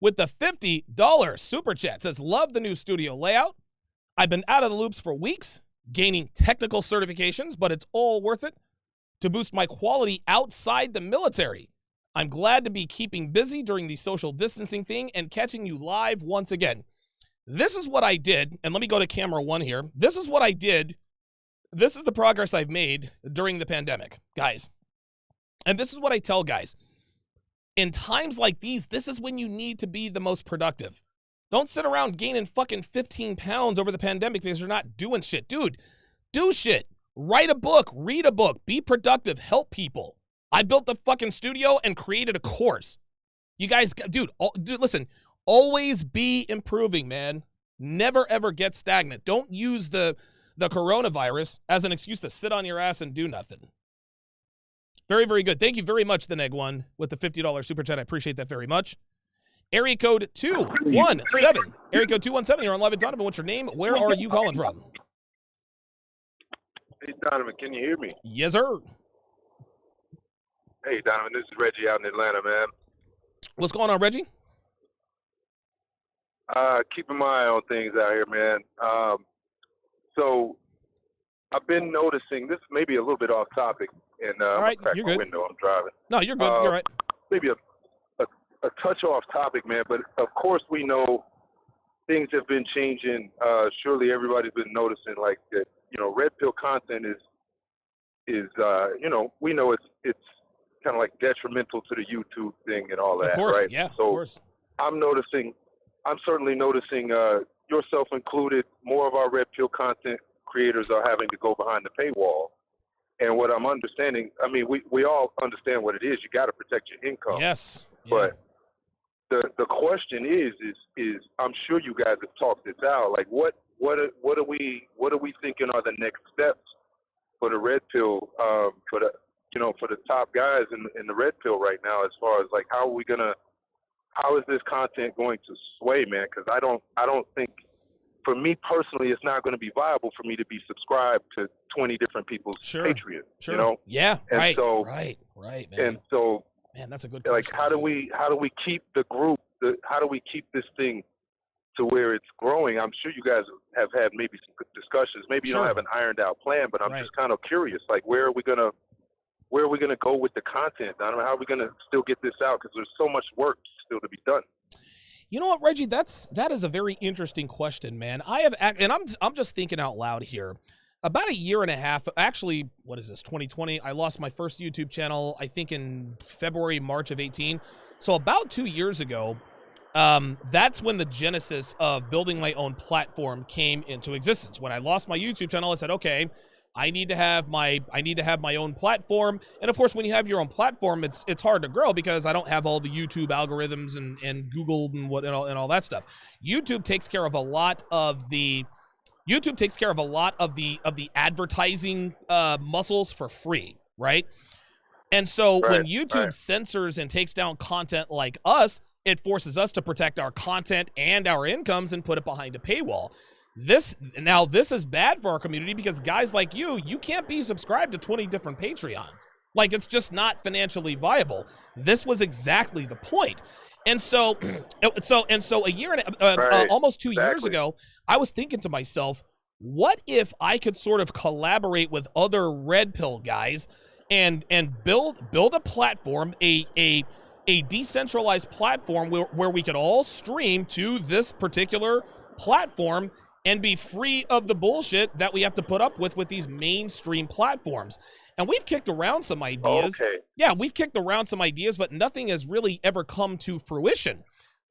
with the $50 super chat says, love the new studio layout. I've been out of the loops for weeks, gaining technical certifications, but it's all worth it to boost my quality outside the military. I'm glad to be keeping busy during the social distancing thing and catching you live once again. This is what I did, and let me go to camera 1 here. This is what I did. This is the progress I've made during the pandemic, guys. And this is what I tell guys. In times like these, this is when you need to be the most productive. Don't sit around gaining fucking 15 pounds over the pandemic because you're not doing shit. Dude, do shit. Write a book, read a book, be productive, help people. I built the fucking studio and created a course. You guys, dude, listen, always be improving, man. Never, ever get stagnant. Don't use the coronavirus as an excuse to sit on your ass and do nothing. Very, very good. Thank you very much, the Neg One, with the $50 super chat. I appreciate that very much. Area code 217. Area code 217. You're on live at Donovan. What's your name? Where are you calling from? Hey, Donovan, can you hear me? Yes, sir. Hey, Donovan, this is Reggie out in Atlanta, man. What's going on, Reggie? Keeping my eye on things out here, man. So I've been noticing, this may be a little bit off topic, and all right, crack you're my good. window. I'm driving. No, you're good. You're right. Maybe a touch off topic, man, but of course we know things have been changing. Surely everybody's been noticing like that. Red pill content is we know it's kind of like detrimental to the YouTube thing and all that, of course, right? Yeah, so of course. I'm certainly noticing, yourself included, more of our red pill content creators are having to go behind the paywall. And what I'm understanding, I mean, we all understand what it is. You got to protect your income. Yes. But the question is I'm sure you guys have talked this out. Like, what are we thinking are the next steps for the red pill, for the top guys in the red pill right now, as far as like how is this content going to sway, man? Because I don't think, for me personally, it's not going to be viable for me to be subscribed to 20 different people's Patreon. Sure. Yeah. And right. So, right. Man. And so, man, that's a good like, question. how do we keep the group? How do we keep this thing to where it's growing? I'm sure you guys have had maybe some good discussions. Maybe you don't have an ironed out plan, but I'm just kind of curious. Like, where are we gonna go with the content? I don't know how are we gonna still get this out, because there's so much work still to be done. You know what, Reggie? That is a very interesting question, man. I'm just thinking out loud here. About a year and a half, actually, what is this, 2020? I lost my first YouTube channel, I think in February, March of 18. So about 2 years ago, that's when the genesis of building my own platform came into existence. When I lost my YouTube channel, I said, okay, I need to have my own platform. And of course, when you have your own platform, it's hard to grow because I don't have all the YouTube algorithms and Google and all that stuff. YouTube takes care of a lot of the advertising muscles for free, right? And so when YouTube censors and takes down content like us, it forces us to protect our content and our incomes and put it behind a paywall. This is bad for our community because guys like you can't be subscribed to 20 different Patreons. Like, it's just not financially viable. This was exactly the point. And so a year and almost 2 years ago, I was thinking to myself, what if I could sort of collaborate with other red pill guys and build a platform, a decentralized platform where we could all stream to this particular platform and be free of the bullshit that we have to put up with these mainstream platforms. And we've kicked around some ideas. Okay. Yeah, we've kicked around some ideas, but nothing has really ever come to fruition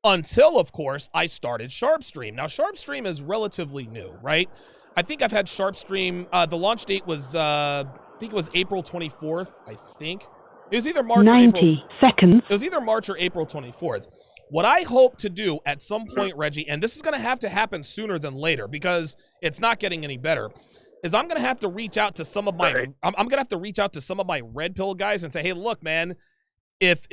until, of course, I started Sharpe Stream. Now, Sharpe Stream is relatively new, right? I think I've had Sharpe Stream, the launch date was, I think it was April 24th, I think. It was either March 90 or April. seconds. It was either March or April 24th. What I hope to do at some point, Reggie, and this is going to happen sooner than later because it's not getting any better, is I'm going to have to reach out to some of my I'm going to have to reach out to some of my red pill guys and say, hey, look, man, if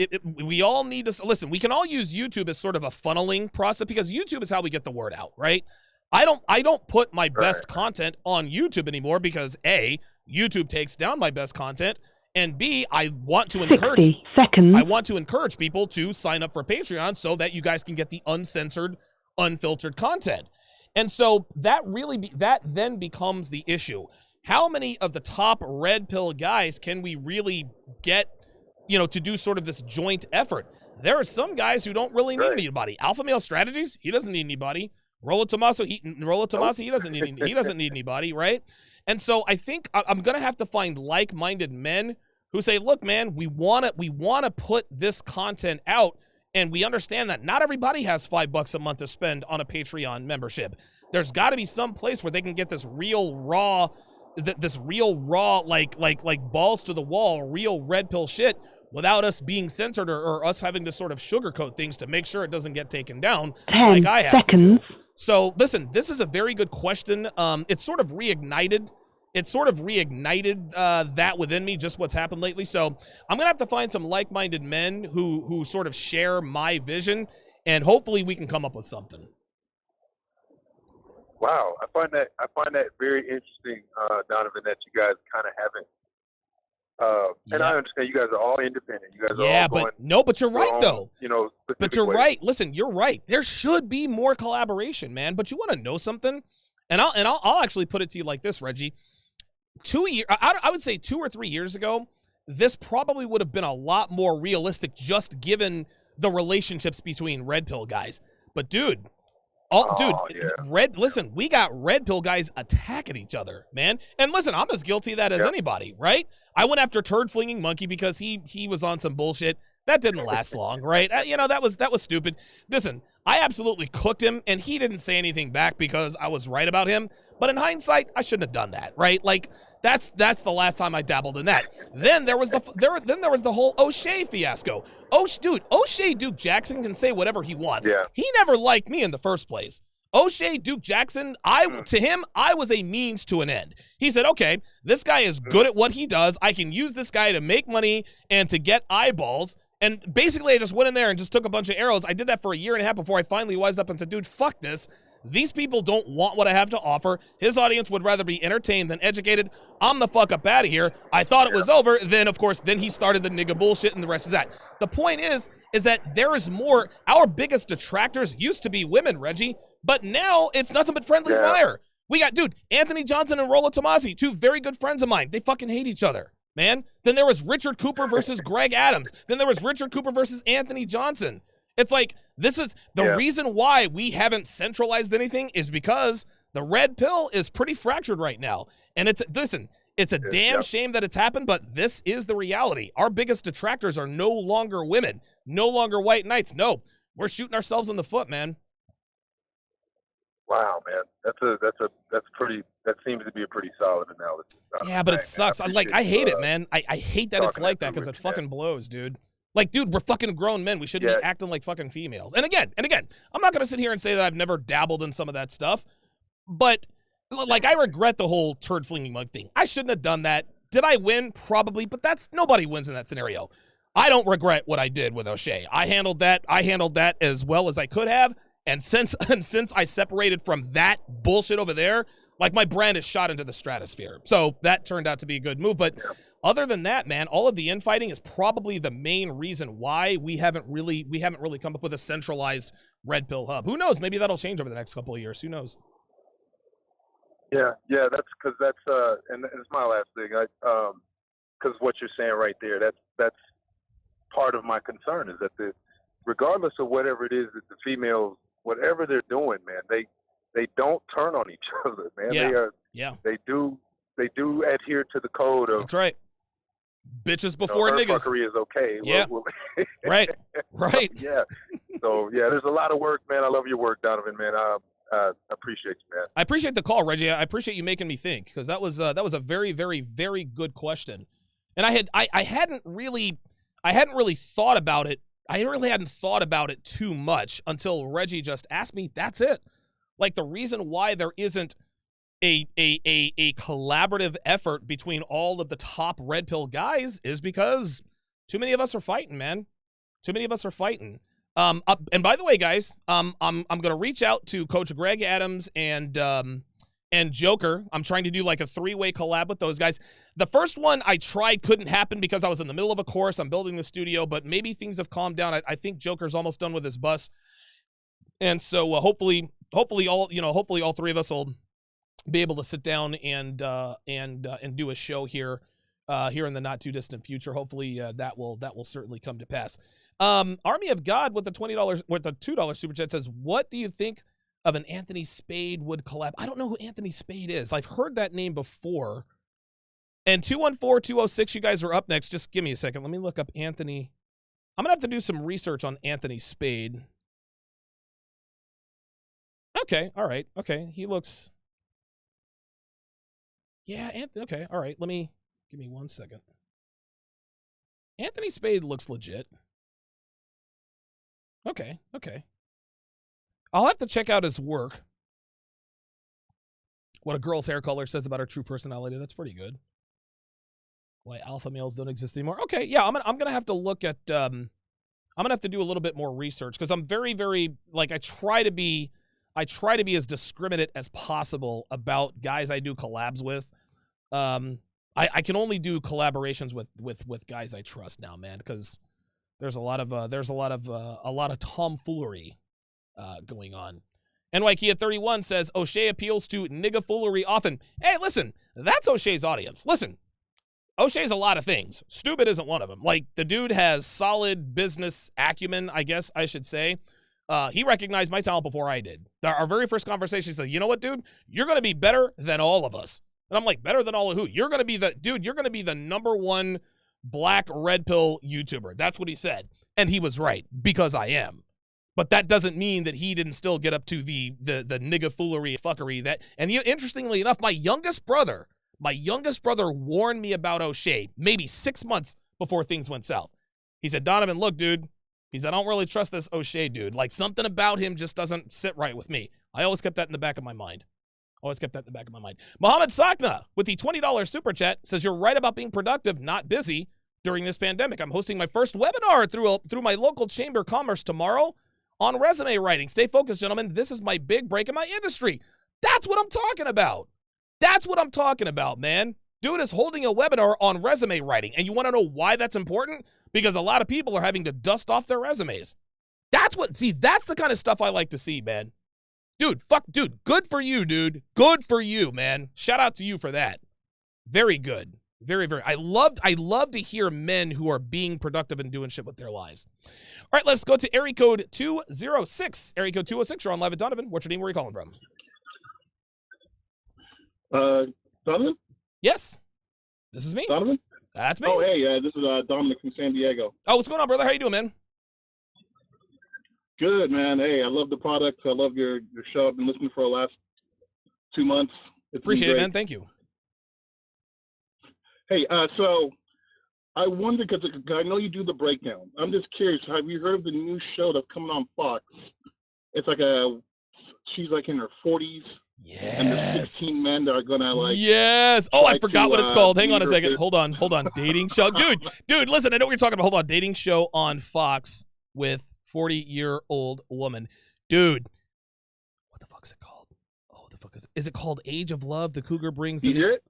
we all need to listen, we can all use YouTube as sort of a funneling process because YouTube is how we get the word out, right? I don't put my best content on YouTube anymore because A, YouTube takes down my best content. And B, I want to encourage people to sign up for Patreon so that you guys can get the uncensored, unfiltered content. And so that then becomes the issue. How many of the top red pill guys can we really get, to do sort of this joint effort? There are some guys who don't really need anybody. Alpha Male Strategies, he doesn't need anybody. Rollo Tomasi, he doesn't need anybody, right? And so I think I'm going to have to find like-minded men who say, look, man, we want to put this content out, and we understand that not everybody has $5 a month to spend on a Patreon membership. There's got to be some place where they can get this real raw, like balls to the wall, real red pill shit without us being censored or us having to sort of sugarcoat things to make sure it doesn't get taken down 10 like I have seconds. to do. So listen, this is a very good question. It's sort of reignited that within me, just what's happened lately. So I'm gonna have to find some like-minded men who sort of share my vision, and hopefully we can come up with something. Wow, I find that very interesting, Donovan, that you guys kind of haven't. And I understand you guys are all independent. You guys are all but you're right though. But you're ways. right. Listen, you're right. There should be more collaboration, man. But you want to know something? And I'll actually put it to you like this, Reggie. I would say 2 or 3 years ago, this probably would have been a lot more realistic just given the relationships between red pill guys. But dude, Dude, yeah. listen, we got red pill guys attacking each other, man. And listen, I'm as guilty of that as anybody, right? I went after Turd Flinging Monkey because he was on some bullshit. That didn't last long, right? That was stupid. Listen, I absolutely cooked him, and he didn't say anything back because I was right about him. But in hindsight, I shouldn't have done that, right? Like, that's the last time I dabbled in that. Then there was the whole O'Shea fiasco. O'Shea Duke Jackson can say whatever he wants. Yeah. He never liked me in the first place. O'Shea Duke Jackson, to him, I was a means to an end. He said, okay, this guy is good at what he does. I can use this guy to make money and to get eyeballs. And basically, I just went in there and just took a bunch of arrows. I did that for a year and a half before I finally wised up and said, dude, fuck this. These people don't want what I have to offer. His audience would rather be entertained than educated. I'm the fuck up out of here. I thought it was over. Then, of course, he started the nigga bullshit and the rest of that. The point is that there is more. Our biggest detractors used to be women, Reggie, but now it's nothing but friendly fire. We got, dude, Anthony Johnson and Rollo Tomasi, two very good friends of mine. They fucking hate each other, man. Then there was Richard Cooper versus Greg Adams. Then there was Richard Cooper versus Anthony Johnson. It's like, this is the reason why we haven't centralized anything is because the red pill is pretty fractured right now. And it's a damn shame that it's happened, but this is the reality. Our biggest detractors are no longer women, no longer white knights. No, we're shooting ourselves in the foot, man. Wow, man. That seems to be a pretty solid analysis. Yeah, but it sucks. I hate it, man. I hate that it's like that because it fucking blows, dude. Like, dude, we're fucking grown men. We shouldn't be acting like fucking females. And again, I'm not going to sit here and say that I've never dabbled in some of that stuff. But, like, I regret the whole turd flinging mug thing. I shouldn't have done that. Did I win? Probably. But nobody wins in that scenario. I don't regret what I did with O'Shea. I handled that as well as I could have. And since I separated from that bullshit over there, like, my brand is shot into the stratosphere. So that turned out to be a good move. But other than that, man, all of the infighting is probably the main reason why we haven't really come up with a centralized red pill hub. Who knows? Maybe that'll change over the next couple of years. Who knows? Yeah, that's and it's my last thing. Because what you're saying right there, that's part of my concern is that regardless of whatever it is that the females, whatever they're doing, man, they don't turn on each other, man. They do adhere to the code of. That's right. Bitches before niggas. Fuckery is okay. Yeah. Right. Yeah. So there's a lot of work, man. I love your work, Donovan, man. I appreciate you, man. I appreciate the call, Reggie. I appreciate you making me think because that was a very, very, very good question, and I hadn't really thought about it. I really hadn't thought about it too much until Reggie just asked me. That's it. Like, the reason why there isn't a collaborative effort between all of the top red pill guys is because too many of us are fighting, man. Too many of us are fighting. And by the way, guys, I'm gonna reach out to Coach Greg Adams and Joker. I'm trying to do like a 3-way collab with those guys. The first one I tried couldn't happen because I was in the middle of a course. I'm building the studio, but maybe things have calmed down. I think Joker's almost done with his bus, and so hopefully all three of us will be able to sit down and do a show here in the not too distant future. Hopefully that will certainly come to pass. Army of God with the $2 super chat says, what do you think of an Anthony Spade would collab? I don't know who Anthony Spade is. I've heard that name before. And 214-206, you guys are up next. Just give me a second. Let me look up Anthony. I'm gonna have to do some research on Anthony Spade. Okay, all right. Okay, he looks. Yeah, Anthony. Okay, all right. Give me 1 second. Anthony Spade looks legit. Okay. I'll have to check out his work. What a girl's hair color says about her true personality. That's pretty good. Why alpha males don't exist anymore. Okay, yeah, I'm gonna have to look at. I'm gonna have to do a little bit more research because I'm very, very like I try to be as discriminate as possible about guys I do collabs with. I can only do collaborations with guys I trust now, man, because there's a lot of tomfoolery going on. NYKia 31 says O'Shea appeals to nigga foolery often. Hey, listen, that's O'Shea's audience. Listen, O'Shea's a lot of things. Stupid isn't one of them. Like, the dude has solid business acumen, I guess I should say. He recognized my talent before I did. Our very first conversation, he said, you know what, dude? You're going to be better than all of us. And I'm like, better than all of who? You're going to be the number one black red pill YouTuber. That's what he said. And he was right, because I am. But that doesn't mean that he didn't still get up to the nigga foolery fuckery that, and he, interestingly enough, my youngest brother warned me about O'Shea maybe 6 months before things went south. He said, Donovan, look, dude. He said, I don't really trust this O'Shea dude. Like, something about him just doesn't sit right with me. I always kept that in the back of my mind. Mohammed Sakna with the $20 super chat says, you're right about being productive, not busy during this pandemic. I'm hosting my first webinar through my local chamber of commerce tomorrow on resume writing. Stay focused, gentlemen. This is my big break in my industry. That's what I'm talking about. That's what I'm talking about, man. Dude is holding a webinar on resume writing. And you want to know why that's important? Because a lot of people are having to dust off their resumes. That's the kind of stuff I like to see, man. Dude, good for you, dude. Good for you, man. Shout out to you for that. Very good. Very, very. I love to hear men who are being productive and doing shit with their lives. All right, let's go to area code 206. Area code 206, you're on live at Donovan. What's your name? Where are you calling from? Donovan? Yes. This is me. Donovan? That's me. Oh, hey, this is Dominic from San Diego. Oh, what's going on, brother? How you doing, man? Good, man. Hey, I love the product. I love your show. I've been listening for the last 2 months. Appreciate it, man. Thank you. Hey, so I wonder, because I know you do the breakdown. I'm just curious. Have you heard of the new show that's coming on Fox? It's like she's like in her 40s. Yes. And the 16 men that are going to like. Yes. Oh, I forgot what it's called. Hang on a second. Hold on. Dating show. Dude, listen, I know what you're talking about. Hold on. Dating show on Fox with 40-year-old woman. Dude, what the fuck is it called? Oh, the fuck is it called Age of Love? The Cougar brings the. You hear it?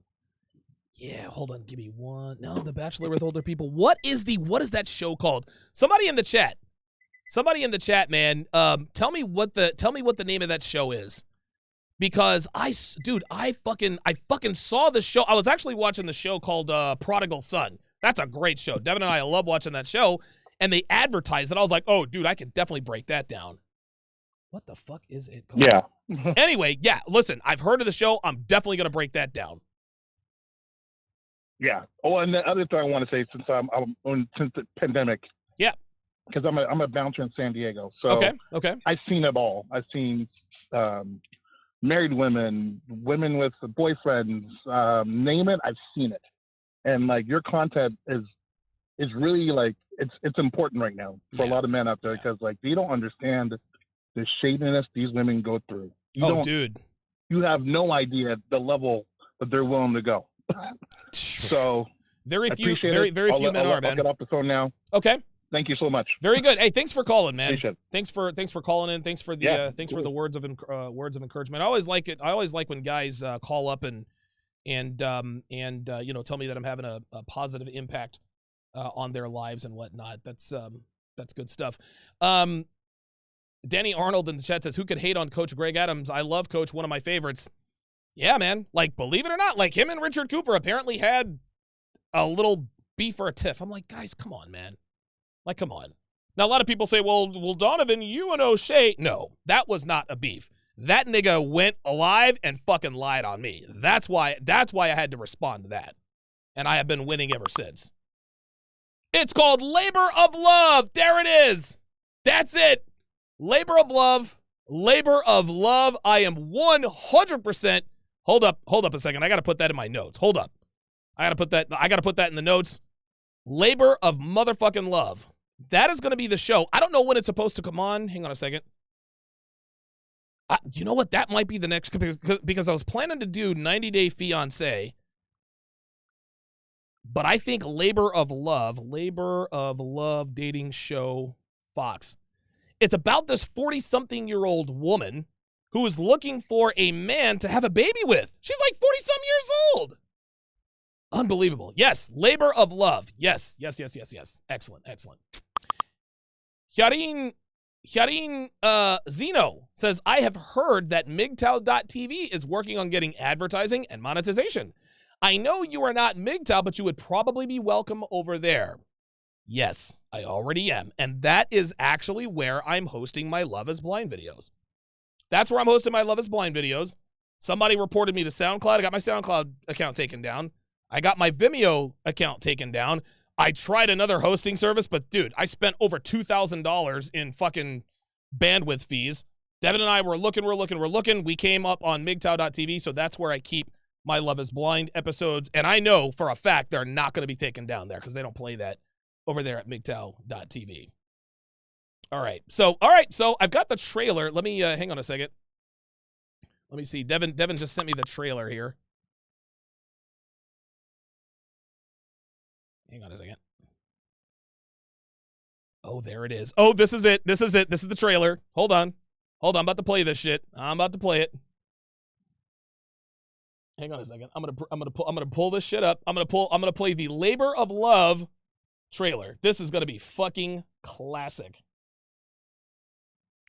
Yeah, hold on, give me one. No, The Bachelor with older people. What is that show called? Somebody in the chat, man. Tell me what the name of that show is, because I fucking saw the show. I was actually watching the show called Prodigal Son. That's a great show. Devin and I love watching that show, and they advertised it. I was like, oh, dude, I could definitely break that down. What the fuck is it called? Yeah. Anyway, yeah. Listen, I've heard of the show. I'm definitely gonna break that down. Yeah. Oh, and the other thing I want to say, since since the pandemic. Yeah. Because I'm a bouncer in San Diego, so okay. I've seen it all. I've seen married women with boyfriends, name it. I've seen it, and like your content is really like it's important right now for a lot of men out there, because like they don't understand the shadiness these women go through. Dude, you have no idea the level that they're willing to go. So very few men are, man. I'll get off the phone now. Okay. Thank you so much. Very good. Hey, thanks for calling, man. Appreciate it. Thanks for calling in. Thanks for the for the words of encouragement. I always like it. I always like when guys call up and tell me that I'm having a positive impact on their lives and whatnot. That's good stuff. Danny Arnold in the chat says, who could hate on Coach Greg Adams? I love Coach, one of my favorites. Yeah, man. Like, believe it or not, like him and Richard Cooper apparently had a little beef or a tiff. I'm like, guys, come on, man. Like, come on. Now, a lot of people say, well, Donovan, you and O'Shea. No, that was not a beef. That nigga went alive and fucking lied on me. That's why I had to respond to that. And I have been winning ever since. It's called Labor of Love. There it is. That's it. Labor of Love. Labor of Love. I am 100%. Hold up a second. I got to put that in my notes. Hold up. I got to put that in the notes. Labor of motherfucking Love. That is going to be the show. I don't know when it's supposed to come on. Hang on a second. You know what? That might be the next, because I was planning to do 90 Day Fiancé. But I think Labor of Love dating show Fox. It's about this 40-something-year-old woman who is looking for a man to have a baby with. She's like 40-some years old. Unbelievable. Yes, Labor of Love. Yes. Excellent. Hyarin Zeno says, I have heard that MGTOW.tv is working on getting advertising and monetization. I know you are not MGTOW, but you would probably be welcome over there. Yes, I already am. And that is actually where I'm hosting my Love is Blind videos. That's where I'm hosting my Love is Blind videos. Somebody reported me to SoundCloud. I got my SoundCloud account taken down. I got my Vimeo account taken down. I tried another hosting service, but dude, I spent over $2,000 in fucking bandwidth fees. Devin and I were looking. We came up on MGTOW.tv, so that's where I keep my Love is Blind episodes. And I know for a fact they're not going to be taken down there because they don't play that over there at MGTOW.tv. All right, so I've got the trailer. Let me hang on a second. Let me see. Devin just sent me the trailer here. Hang on a second. Oh, there it is. Oh, this is it. This is the trailer. Hold on. I'm about to play this shit. I'm about to play it. Hang on a second. I'm gonna pull this shit up. I'm gonna play the Labor of Love trailer. This is gonna be fucking classic.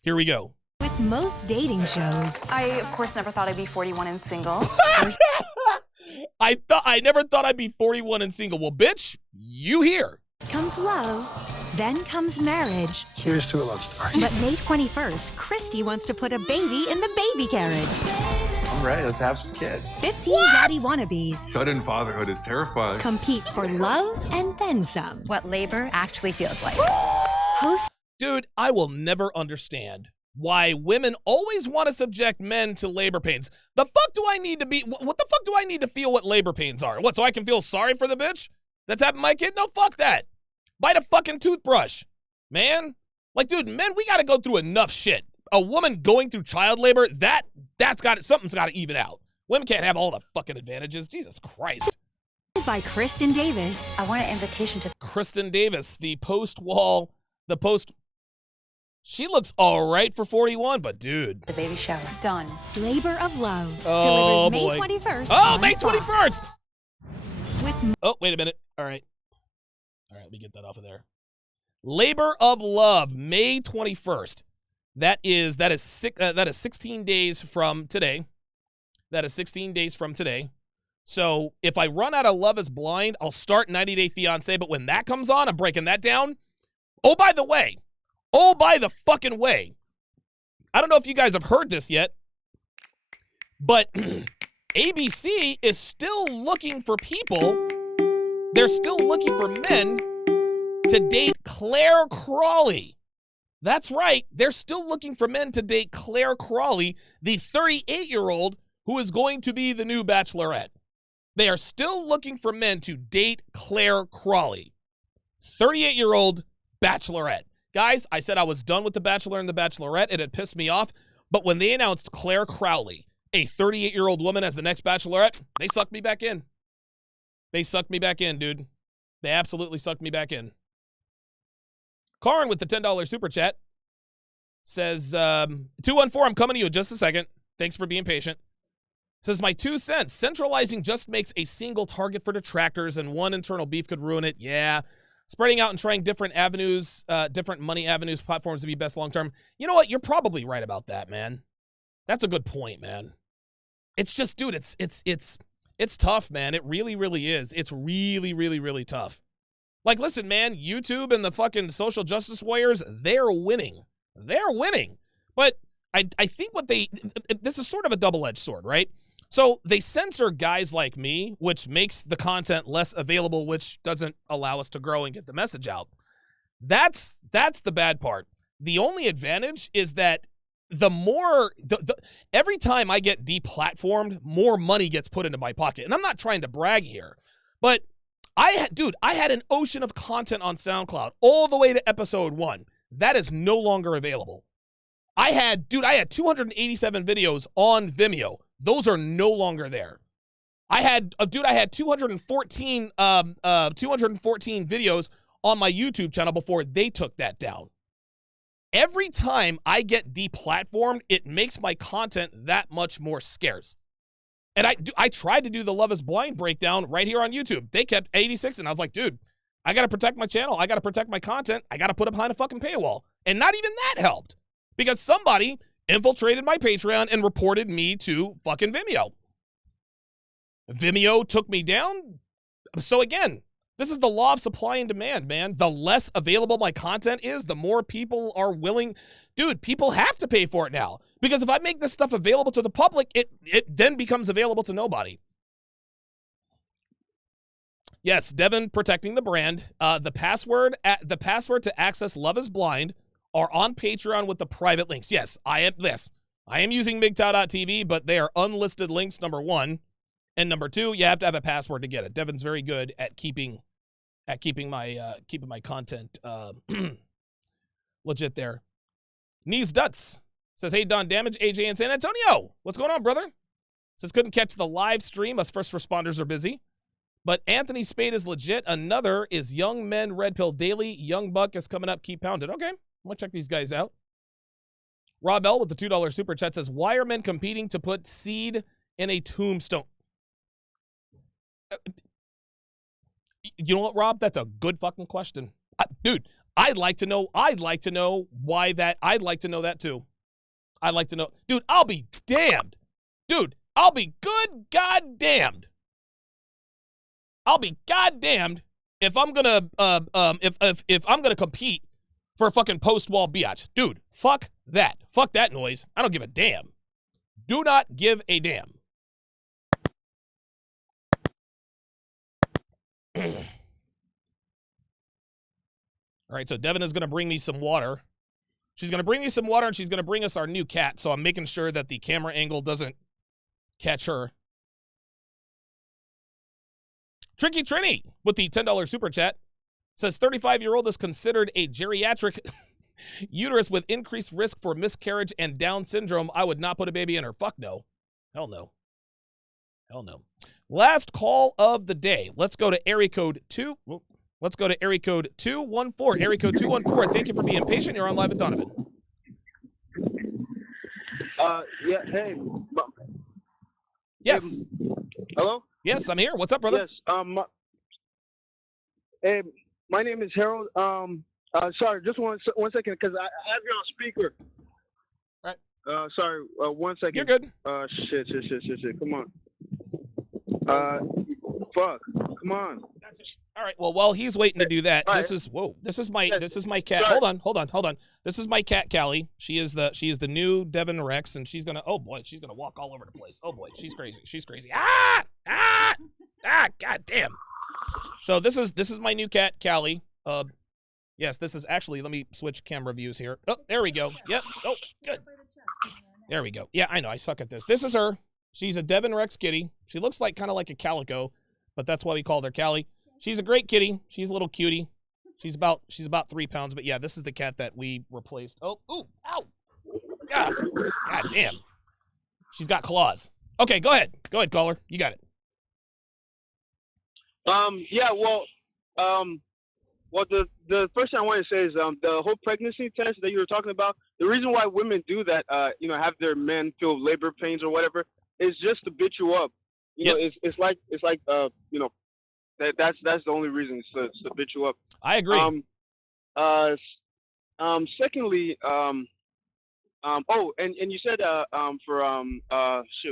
Here we go. With most dating shows, I, of course, never thought I'd be 41 and single. I never thought I'd be 41 and single. Well, bitch, you here. Comes love, then comes marriage. Here's to a love story. But May 21st, Christy wants to put a baby in the baby carriage. I'm ready. Let's have some kids. 15 daddy wannabes Sudden fatherhood is terrifying. compete for love and then some. What labor actually feels like. Host Dude, I will never understand why women always want to subject men to labor pains. The fuck do I need to be, what the fuck do I need to feel what labor pains are? What, so I can feel sorry for the bitch that's having my kid? No, fuck that. Bite a fucking toothbrush, man. Like, dude, men, we got to go through enough shit. A woman going through child labor, something's got to even out. Women can't have all the fucking advantages. Jesus Christ. by Kristen Davis. I want an invitation to Kristen Davis, the she looks all right for 41, but dude. the baby shower. Done. Labor of Love. Oh, delivers boy. May 21st. Oh, on May Fox. 21st. With Oh, wait a minute. All right, let me get that off of there. Labor of Love, May 21st. That is 16 days from today. That is 16 days from today. So if I run out of Love is Blind, I'll start 90 Day Fiancé, but when that comes on, I'm breaking that down. Oh, by the fucking way, I don't know if you guys have heard this yet, but ABC is still looking for people. They're still looking for men to date Claire Crawley. That's right. They're still looking for men to date Claire Crawley, the 38-year-old who is going to be the new Bachelorette. They are still looking for men to date Claire Crawley, 38-year-old Bachelorette. Guys, I said I was done with The Bachelor and The Bachelorette. It had pissed me off. But when they announced Claire Crawley, a 38-year-old woman, as the next Bachelorette, they sucked me back in. They sucked me back in, dude. They absolutely sucked me back in. Karin with the $10 super chat says, 214, I'm coming to you in just a second. Thanks for being patient. Says, my 2 cents. Centralizing just makes a single target for detractors, and one internal beef could ruin it. Yeah. Spreading out and trying different avenues, different money avenues, platforms to be best long-term. You know what? You're probably right about that, man. That's a good point, man. It's just, dude, it's tough, man. It really, really is. It's really, really, really tough. Like, listen, man, YouTube and the fucking social justice warriors, they're winning. They're winning. But I think this is sort of a double-edged sword, right? So they censor guys like me, which makes the content less available, which doesn't allow us to grow and get the message out. That's the bad part. The only advantage is that every time I get deplatformed, more money gets put into my pocket. And I'm not trying to brag here, but I had an ocean of content on SoundCloud all the way to episode 1. That is no longer available. I had 287 videos on Vimeo. Those are no longer there. I had 214 videos on my YouTube channel before they took that down. Every time I get deplatformed, it makes my content that much more scarce. And I tried to do the Love is Blind breakdown right here on YouTube. They kept 86, and I was like, dude, I got to protect my channel. I got to protect my content. I got to put it behind a fucking paywall. And not even that helped because somebody infiltrated my Patreon and reported me to fucking Vimeo. Vimeo took me down. So again, This is the law of supply and demand, man. The less available my content is, the more people are willing. Dude, people have to pay for it now. Because if I make this stuff available to the public, it then becomes available to nobody. Yes, Devin protecting the brand. The password to access Love is Blind are on Patreon with the private links. Yes, I am using MGTOW.tv, but they are unlisted links, number one. And number two, you have to have a password to get it. Devin's very good at keeping my content legit there. Knees Duts says, hey, Don Damage, AJ in San Antonio. What's going on, brother? Says, couldn't catch the live stream. Us first responders are busy. But Anthony Spade is legit. Another is Young Men Red Pill Daily. Young Buck is coming up. Keep pounding. Okay, I'm going to check these guys out. Rob L with the $2 super chat says, why are men competing to put seed in a tombstone? You know what, Rob? That's a good fucking question. Dude, I'd like to know why that. I'd like to know that too. I'd like to know. Dude, I'll be damned. Dude, I'll be good goddamned. I'll be goddamned if I'm gonna if I'm gonna compete for a fucking post-wall biatch. Dude, fuck that. Fuck that noise. I don't give a damn. Do not give a damn. All right, so Devin is going to bring me some water. She's going to bring me some water, and she's going to bring us our new cat, so I'm making sure that the camera angle doesn't catch her. Tricky Trini with the $10 super chat says 35-year-old is considered a geriatric uterus with increased risk for miscarriage and Down syndrome. I would not put a baby in her. Fuck no. Hell no. Hell no. Last call of the day. Let's go to area code 2. Let's go to area code 214. Area code 214. Thank you for being patient. You're on live with Donovan. Yeah, hey. Yes. Hello? Yes, I'm here. What's up, brother? Yes. Hey, my name is Harold. Sorry, just one second, because I have you on speaker. All right. Sorry, 1 second. You're good. Shit. Come on. Fuck. Come on. All right. Well, while he's waiting to do that, All right. this is my cat. Sorry. Hold on. This is my cat, Callie. She is the new Devin Rex, and she's gonna walk all over the place. Oh boy, she's crazy. God damn. So this is my new cat, Callie. Yes, this is actually. Let me switch camera views here. Oh, there we go. Yep. Oh, good. There we go. Yeah, I know. I suck at this. This is her. She's a Devin Rex kitty. She looks kind of like a calico, but that's why we called her Callie. She's a great kitty. She's a little cutie. She's about 3 pounds, but yeah, this is the cat that we replaced. Oh, ooh, ow. God damn. She's got claws. Okay, go ahead. Go ahead, caller. You got it. Yeah, well, the first thing I want to say is the whole pregnancy test that you were talking about. The reason why women do that, have their men feel labor pains or whatever, is just to bitch you up. You know, it's like that's the only reason is to bitch you up. I agree. Secondly, and you said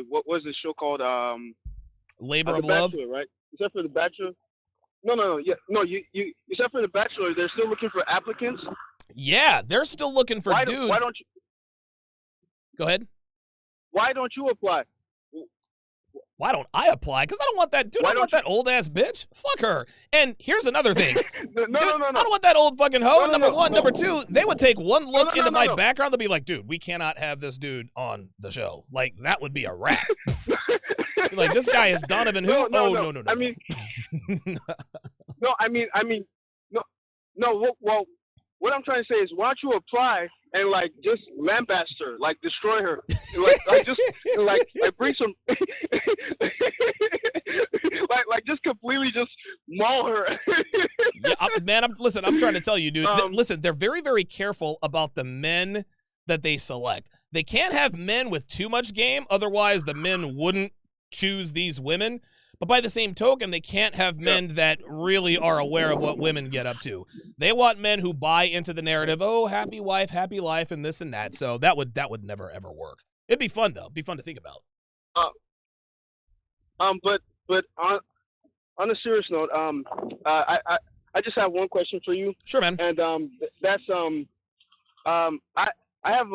what was the show called? Labor of The Love, Bachelor, right? Except for the Bachelor. No. Yeah, no. You except for the Bachelor, they're still looking for applicants. Yeah, they're still looking for dudes. Why don't you? Go ahead. Why don't you apply? Why don't I apply? Because I don't want that dude. I don't want that old ass bitch. Fuck her. And here's another thing. No. I don't want that old fucking hoe. Number one. Number two, they would take one look into my background. They'll be like, dude, we cannot have this dude on the show. Like, that would be a wrap. Like, this guy is Donovan who? No. I mean, Well, what I'm trying to say is, why don't you apply and just lambaste her, destroy her, bring some, just completely just maul her. Yeah, man. I'm trying to tell you, dude. Listen, they're very, very careful about the men that they select. They can't have men with too much game, otherwise the men wouldn't choose these women. But by the same token, they can't have men that really are aware of what women get up to. They want men who buy into the narrative, oh, happy wife, happy life, and this and that. So that would never, ever work. It'd be fun, though. It'd be fun to think about. on a serious note, I just have one question for you. Sure, man. And that's I have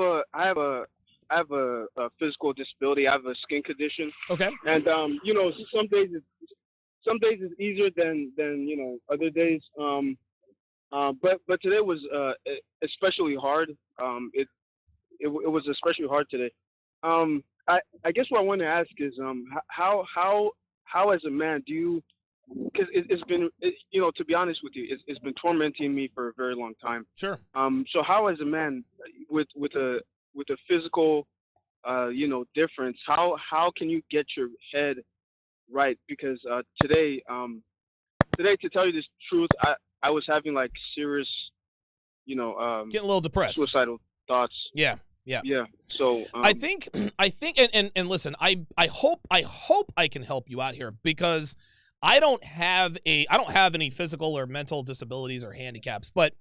a physical disability. I have a skin condition. Okay. And you know, some days it's easier than other days. But today was especially hard. It was especially hard today. I guess what I want to ask is how as a man do you, because it's been to be honest with you, it's been tormenting me for a very long time. Sure. So how as a man with a physical difference, how can you get your head right? Because today to tell you the truth, I was having like serious getting a little depressed, suicidal thoughts. Yeah. So I think and listen, I hope I can help you out here, because I don't have any physical or mental disabilities or handicaps, but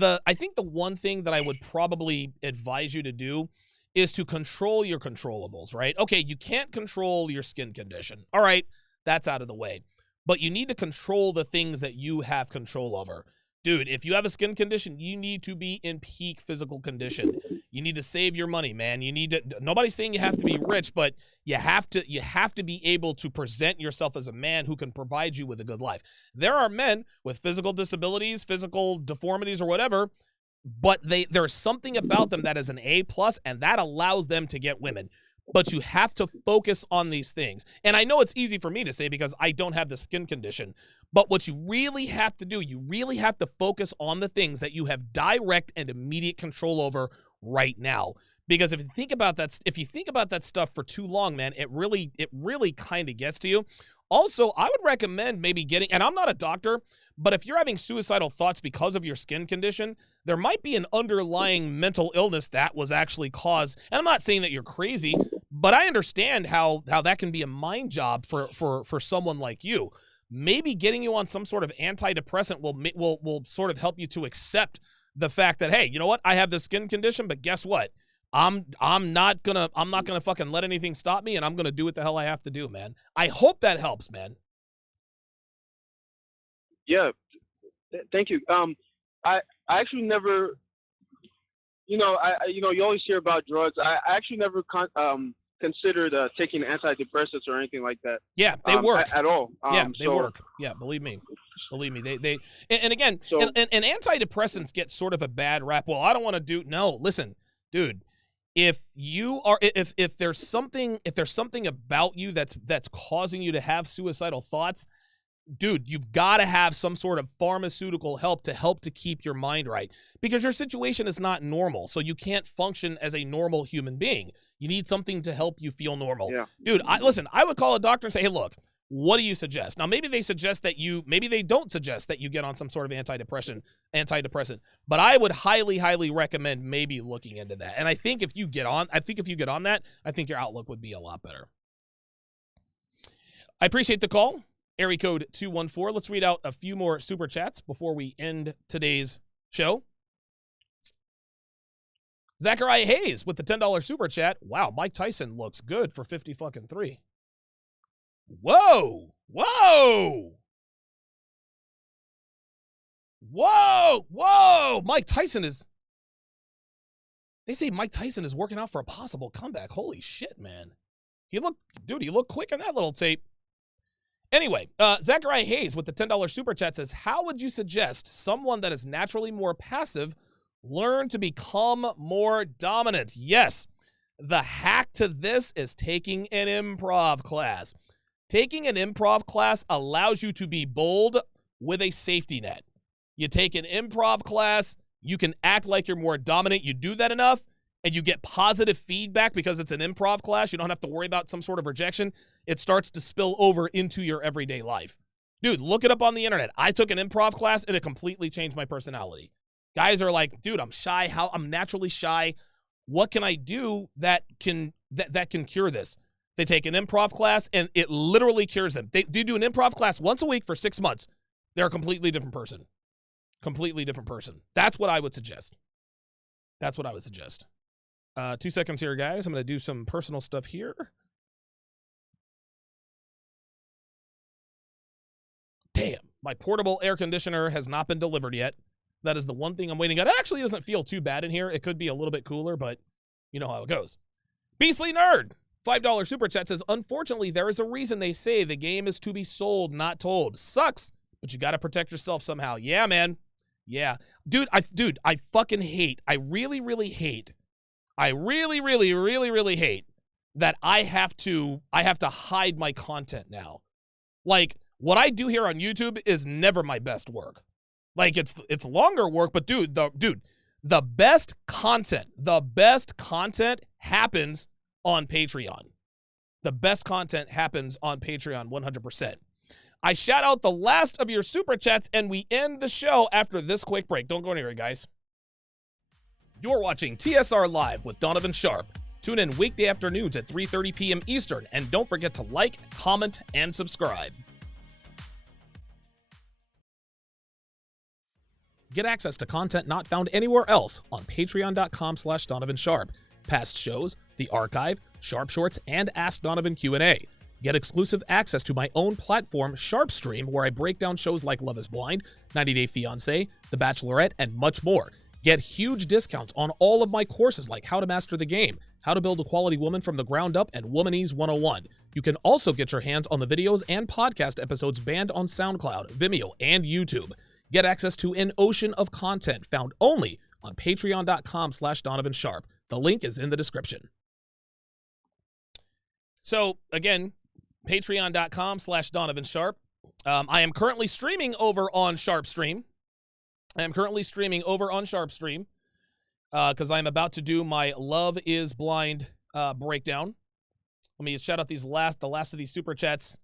I think the one thing that I would probably advise you to do is to control your controllables, right? Okay, you can't control your skin condition. All right, that's out of the way. But you need to control the things that you have control over. Dude, if you have a skin condition, you need to be in peak physical condition. You need to save your money, man. You need to, nobody's saying you have to be rich, but you have to be able to present yourself as a man who can provide you with a good life. There are men with physical disabilities, physical deformities, or whatever, but there's something about them that is an A+, and that allows them to get women. But you have to focus on these things. And I know it's easy for me to say because I don't have the skin condition. But what you really have to do, you really have to focus on the things that you have direct and immediate control over right now. Because if you think about that stuff for too long, man, it really kind of gets to you. Also, I would recommend maybe getting, and I'm not a doctor, but if you're having suicidal thoughts because of your skin condition, there might be an underlying mental illness that was actually caused. And I'm not saying that you're crazy, but I understand how that can be a mind job for someone like you. Maybe getting you on some sort of antidepressant will sort of help you to accept the fact that, hey, you know what? I have this skin condition, but guess what? I'm not gonna fucking let anything stop me, and I'm gonna do what the hell I have to do, man. I hope that helps, man. Yeah, thank you. I actually never, you always hear about drugs. I actually never considered taking antidepressants or anything like that. Yeah, they work at all. They work. Yeah, believe me. They and again, and antidepressants get sort of a bad rap. Well, I don't want to do. No, listen, dude. If there's something about you that's causing you to have suicidal thoughts, dude, you've got to have some sort of pharmaceutical help to keep your mind right, because your situation is not normal. So you can't function as a normal human being. You need something to help you feel normal. Yeah. Dude, I would call a doctor and say, hey, look, what do you suggest? Now, maybe they don't suggest that you get on some sort of antidepressant, but I would highly, highly recommend maybe looking into that. And I think if you get on that, I think your outlook would be a lot better. I appreciate the call. Area code 214. Let's read out a few more super chats before we end today's show. Zachariah Hayes with the $10 super chat. Wow, Mike Tyson looks good for 50-3. Whoa! Mike Tyson is... They say Mike Tyson is working out for a possible comeback. Holy shit, man. He looked quick in that little tape. Anyway, Zachariah Hayes with the $10 super chat says, how would you suggest someone that is naturally more passive learn to become more dominant? Yes, the hack to this is taking an improv class. Taking an improv class allows you to be bold with a safety net. You take an improv class, you can act like you're more dominant. You do that enough, and you get positive feedback because it's an improv class. You don't have to worry about some sort of rejection. It starts to spill over into your everyday life. Dude, look it up on the internet. I took an improv class, and it completely changed my personality. Guys are like, dude, I'm shy. I'm naturally shy. What can I do that can cure this? They take an improv class, and it literally cures them. They do an improv class once a week for 6 months. They're a completely different person. That's what I would suggest. 2 seconds here, guys. I'm going to do some personal stuff here. My portable air conditioner has not been delivered yet. That is the one thing I'm waiting on. It actually doesn't feel too bad in here. It could be a little bit cooler, but you know how it goes. Beastly Nerd, $5 super chat says, unfortunately, there is a reason they say the game is to be sold, not told. Sucks, but you got to protect yourself somehow. Yeah, man. Yeah. Dude, I fucking hate. I really, really hate. I really, really, really, really hate that I have to hide my content now. Like, what I do here on YouTube is never my best work. Like, it's longer work, but dude, the best content happens on Patreon. The best content happens on Patreon 100%. I shout out the last of your super chats, and we end the show after this quick break. Don't go anywhere, guys. You're watching TSR Live with Donovan Sharpe. Tune in weekday afternoons at 3:30 p.m. Eastern, and don't forget to like, comment, and subscribe. Get access to content not found anywhere else on patreon.com/Donovan Sharpe. Past shows, the archive, Sharpe Shorts, and Ask Donovan Q&A. Get exclusive access to my own platform, Sharpe Stream, where I break down shows like Love is Blind, 90 Day Fiancé, The Bachelorette, and much more. Get huge discounts on all of my courses like How to Master the Game, How to Build a Quality Woman from the Ground Up, and Womanese 101. You can also get your hands on the videos and podcast episodes banned on SoundCloud, Vimeo, and YouTube. Get access to an ocean of content found only on patreon.com/Donovan Sharpe. The link is in the description. So, again, patreon.com/Donovan Sharpe. I am currently streaming over on Sharpe Stream. Because I'm about to do my Love is Blind breakdown. Let me shout out the last of these super chats.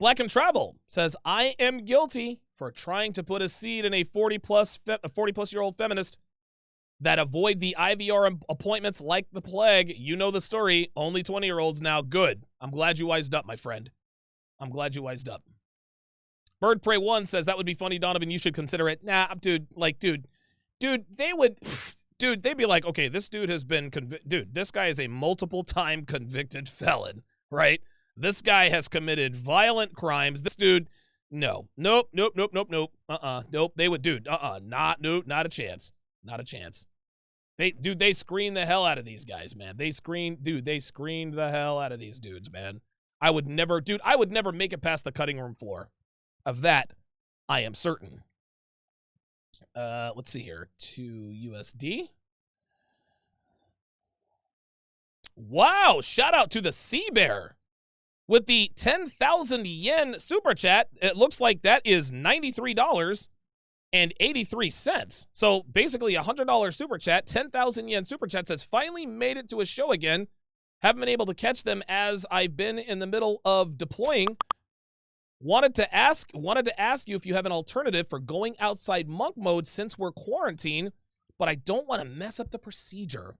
Black and Travel says, I am guilty for trying to put a seed in a 40-plus-year-old feminist that avoid the IVR appointments like the plague. You know the story. Only 20-year-olds now. Good. I'm glad you wised up, my friend. I'm glad you wised up. Bird Prey 1 says, that would be funny, Donovan. You should consider it. Nah, dude, they would, dude, they'd be like, okay, this dude has been convicted. Dude, this guy is a multiple-time convicted felon, right? This guy has committed violent crimes. This dude, no. Nope. Nope, they would, dude, not a chance. Not a chance. They screen the hell out of these guys, man. They screened the hell out of these dudes, man. I would never make it past the cutting room floor. Of that, I am certain. Let's see here. 2 USD. Wow, shout out to the Sea Bear with the 10,000 yen super chat. It looks like that is $93.83. So basically a $100 super chat, 10,000 yen super chat says, finally made it to a show again. Haven't been able to catch them as I've been in the middle of deploying. Wanted to ask you if you have an alternative for going outside monk mode since we're quarantined, but I don't want to mess up the procedure.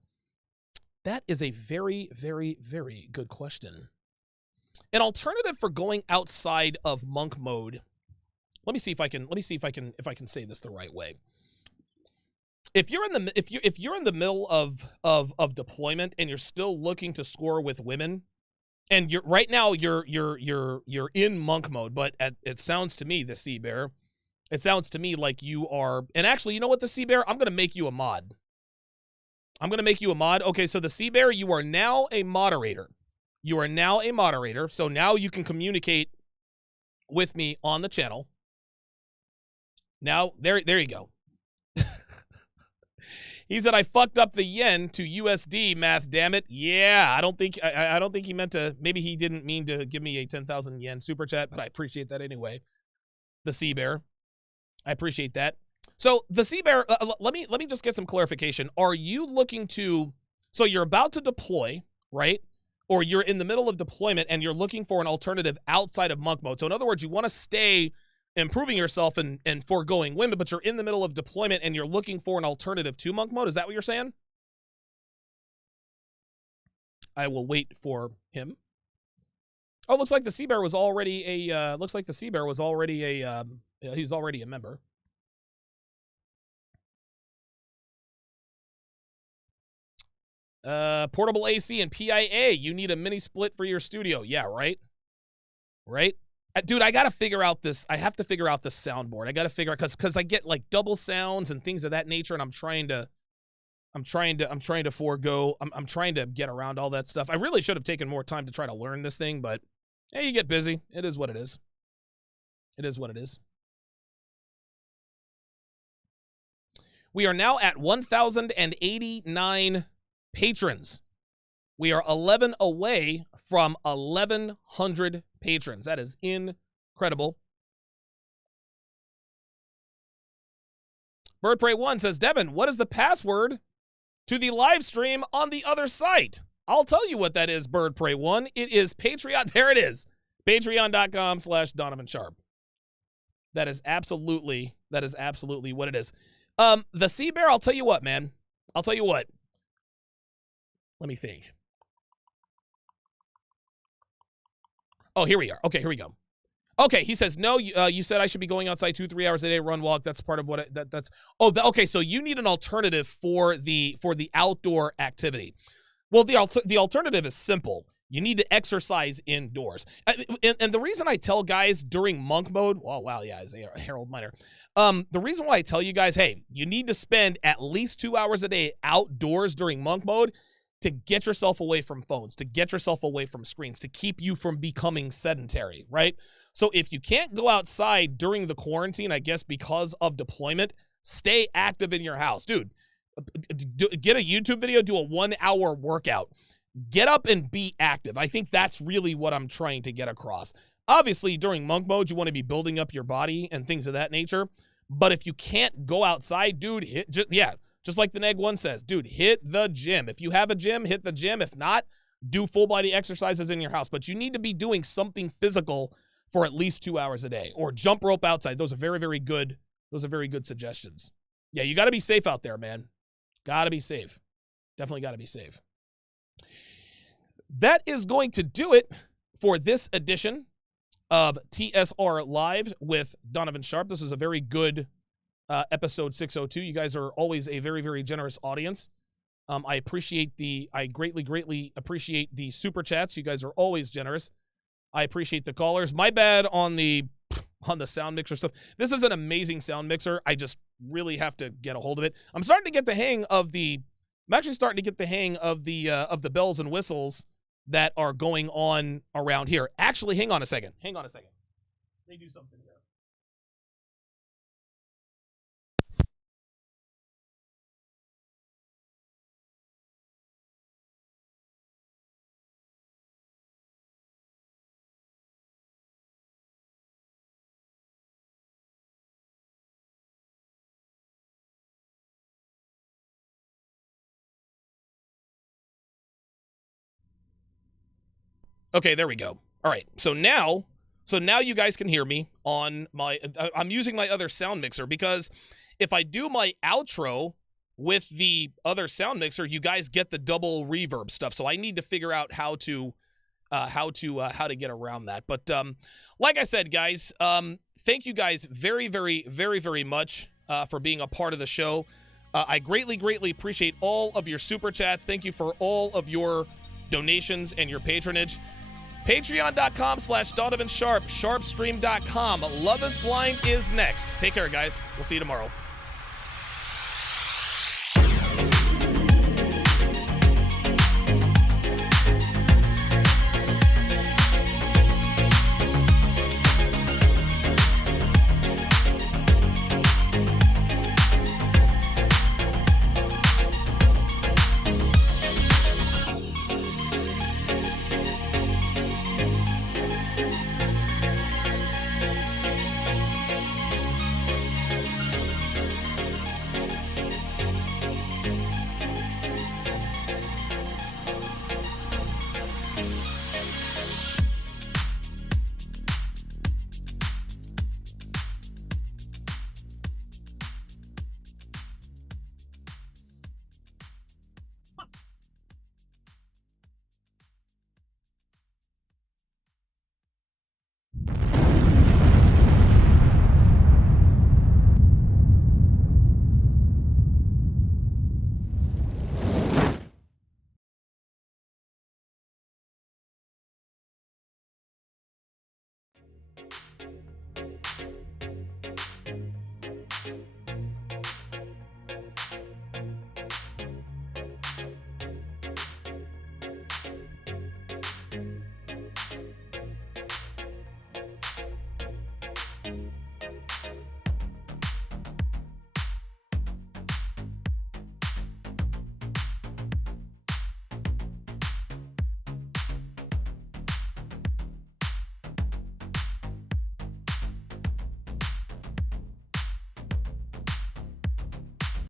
That is a very, very, very good question. An alternative for going outside of monk mode. Let me see if I can say this the right way. If you're in the middle of deployment and you're still looking to score with women, and you're in monk mode, but it sounds to me, the Sea Bear, it sounds to me like you are. And actually, you know what, the Sea Bear, I'm gonna make you a mod. Okay, so the Sea Bear, you are now a moderator. So now you can communicate with me on the channel. Now there you go. He said, I fucked up the yen to USD, math, damn it. Yeah, I don't think he meant to. Maybe he didn't mean to give me a 10,000 yen super chat, but I appreciate that anyway. The Sea Bear. I appreciate that. So the Sea Bear, let me just get some clarification. Are you looking to, so you're about to deploy, right? Or you're in the middle of deployment and you're looking for an alternative outside of monk mode. So in other words, you want to stay improving yourself and foregoing women, but you're in the middle of deployment and you're looking for an alternative to monk mode. Is that what you're saying? I will wait for him. Oh, looks like the Sea Bear was already he's already a member. Portable AC and PIA. You need a mini split for your studio. Yeah, right? Right? Dude, I gotta figure out this. I have to figure out the soundboard. I gotta figure out because I get like double sounds and things of that nature, and I'm trying to forego. I'm trying to get around all that stuff. I really should have taken more time to try to learn this thing, but hey, you get busy. It is what it is. It is what it is. We are now at 1,089 patrons. We are 11 away from 1,100 patrons. That is incredible. BirdPray1 says, Devin, what is the password to the live stream on the other site? I'll tell you what that is, BirdPray1. It is Patreon. There it is. Patreon.com/Donovan Sharpe. That is absolutely what it is. The Sea Bear, I'll tell you what, man. I'll tell you what. Let me think. Oh, here we are. Okay, here we go. Okay, he says, no, you said I should be going outside 2-3 hours a day, run, walk. That's part of what that's. Oh, okay, so you need an alternative for the outdoor activity. Well, the alternative is simple. You need to exercise indoors. And the reason I tell guys during monk mode, oh, wow, yeah, as a Harold Miner. The reason why I tell you guys, hey, you need to spend at least 2 hours a day outdoors during monk mode to get yourself away from phones, to get yourself away from screens, to keep you from becoming sedentary, right? So if you can't go outside during the quarantine, I guess because of deployment, stay active in your house. Dude, get a YouTube video, do a 1-hour workout. Get up and be active. I think that's really what I'm trying to get across. Obviously, during monk mode, you want to be building up your body and things of that nature. But if you can't go outside, dude, just like the Neg One says, dude, hit the gym. If you have a gym, hit the gym. If not, do full body exercises in your house. But you need to be doing something physical for at least 2 hours a day, or jump rope outside. Those are very, very good. Those are very good suggestions. Yeah, you got to be safe out there, man. Got to be safe. Definitely got to be safe. That is going to do it for this edition of TSR Live with Donovan Sharpe. This is a very good episode 602. You guys are always a very, very generous audience. I greatly appreciate the super chats. You guys are always generous. I appreciate the callers. My bad on the sound mixer stuff. This is an amazing sound mixer. I just really have to get a hold of it. I'm actually starting to get the hang of the bells and whistles that are going on around here. Actually, hang on a second. Let me do something here. Okay, there we go. All right, so now you guys can hear me on my, I'm using my other sound mixer because if I do my outro with the other sound mixer, you guys get the double reverb stuff. So I need to figure out how to get around that. But like I said, guys, thank you guys very, very, very, very much for being a part of the show. I greatly appreciate all of your super chats. Thank you for all of your donations and your patronage. Patreon.com/Donovan Sharpe, sharpestream.com. Love is Blind is next. Take care, guys. We'll see you tomorrow.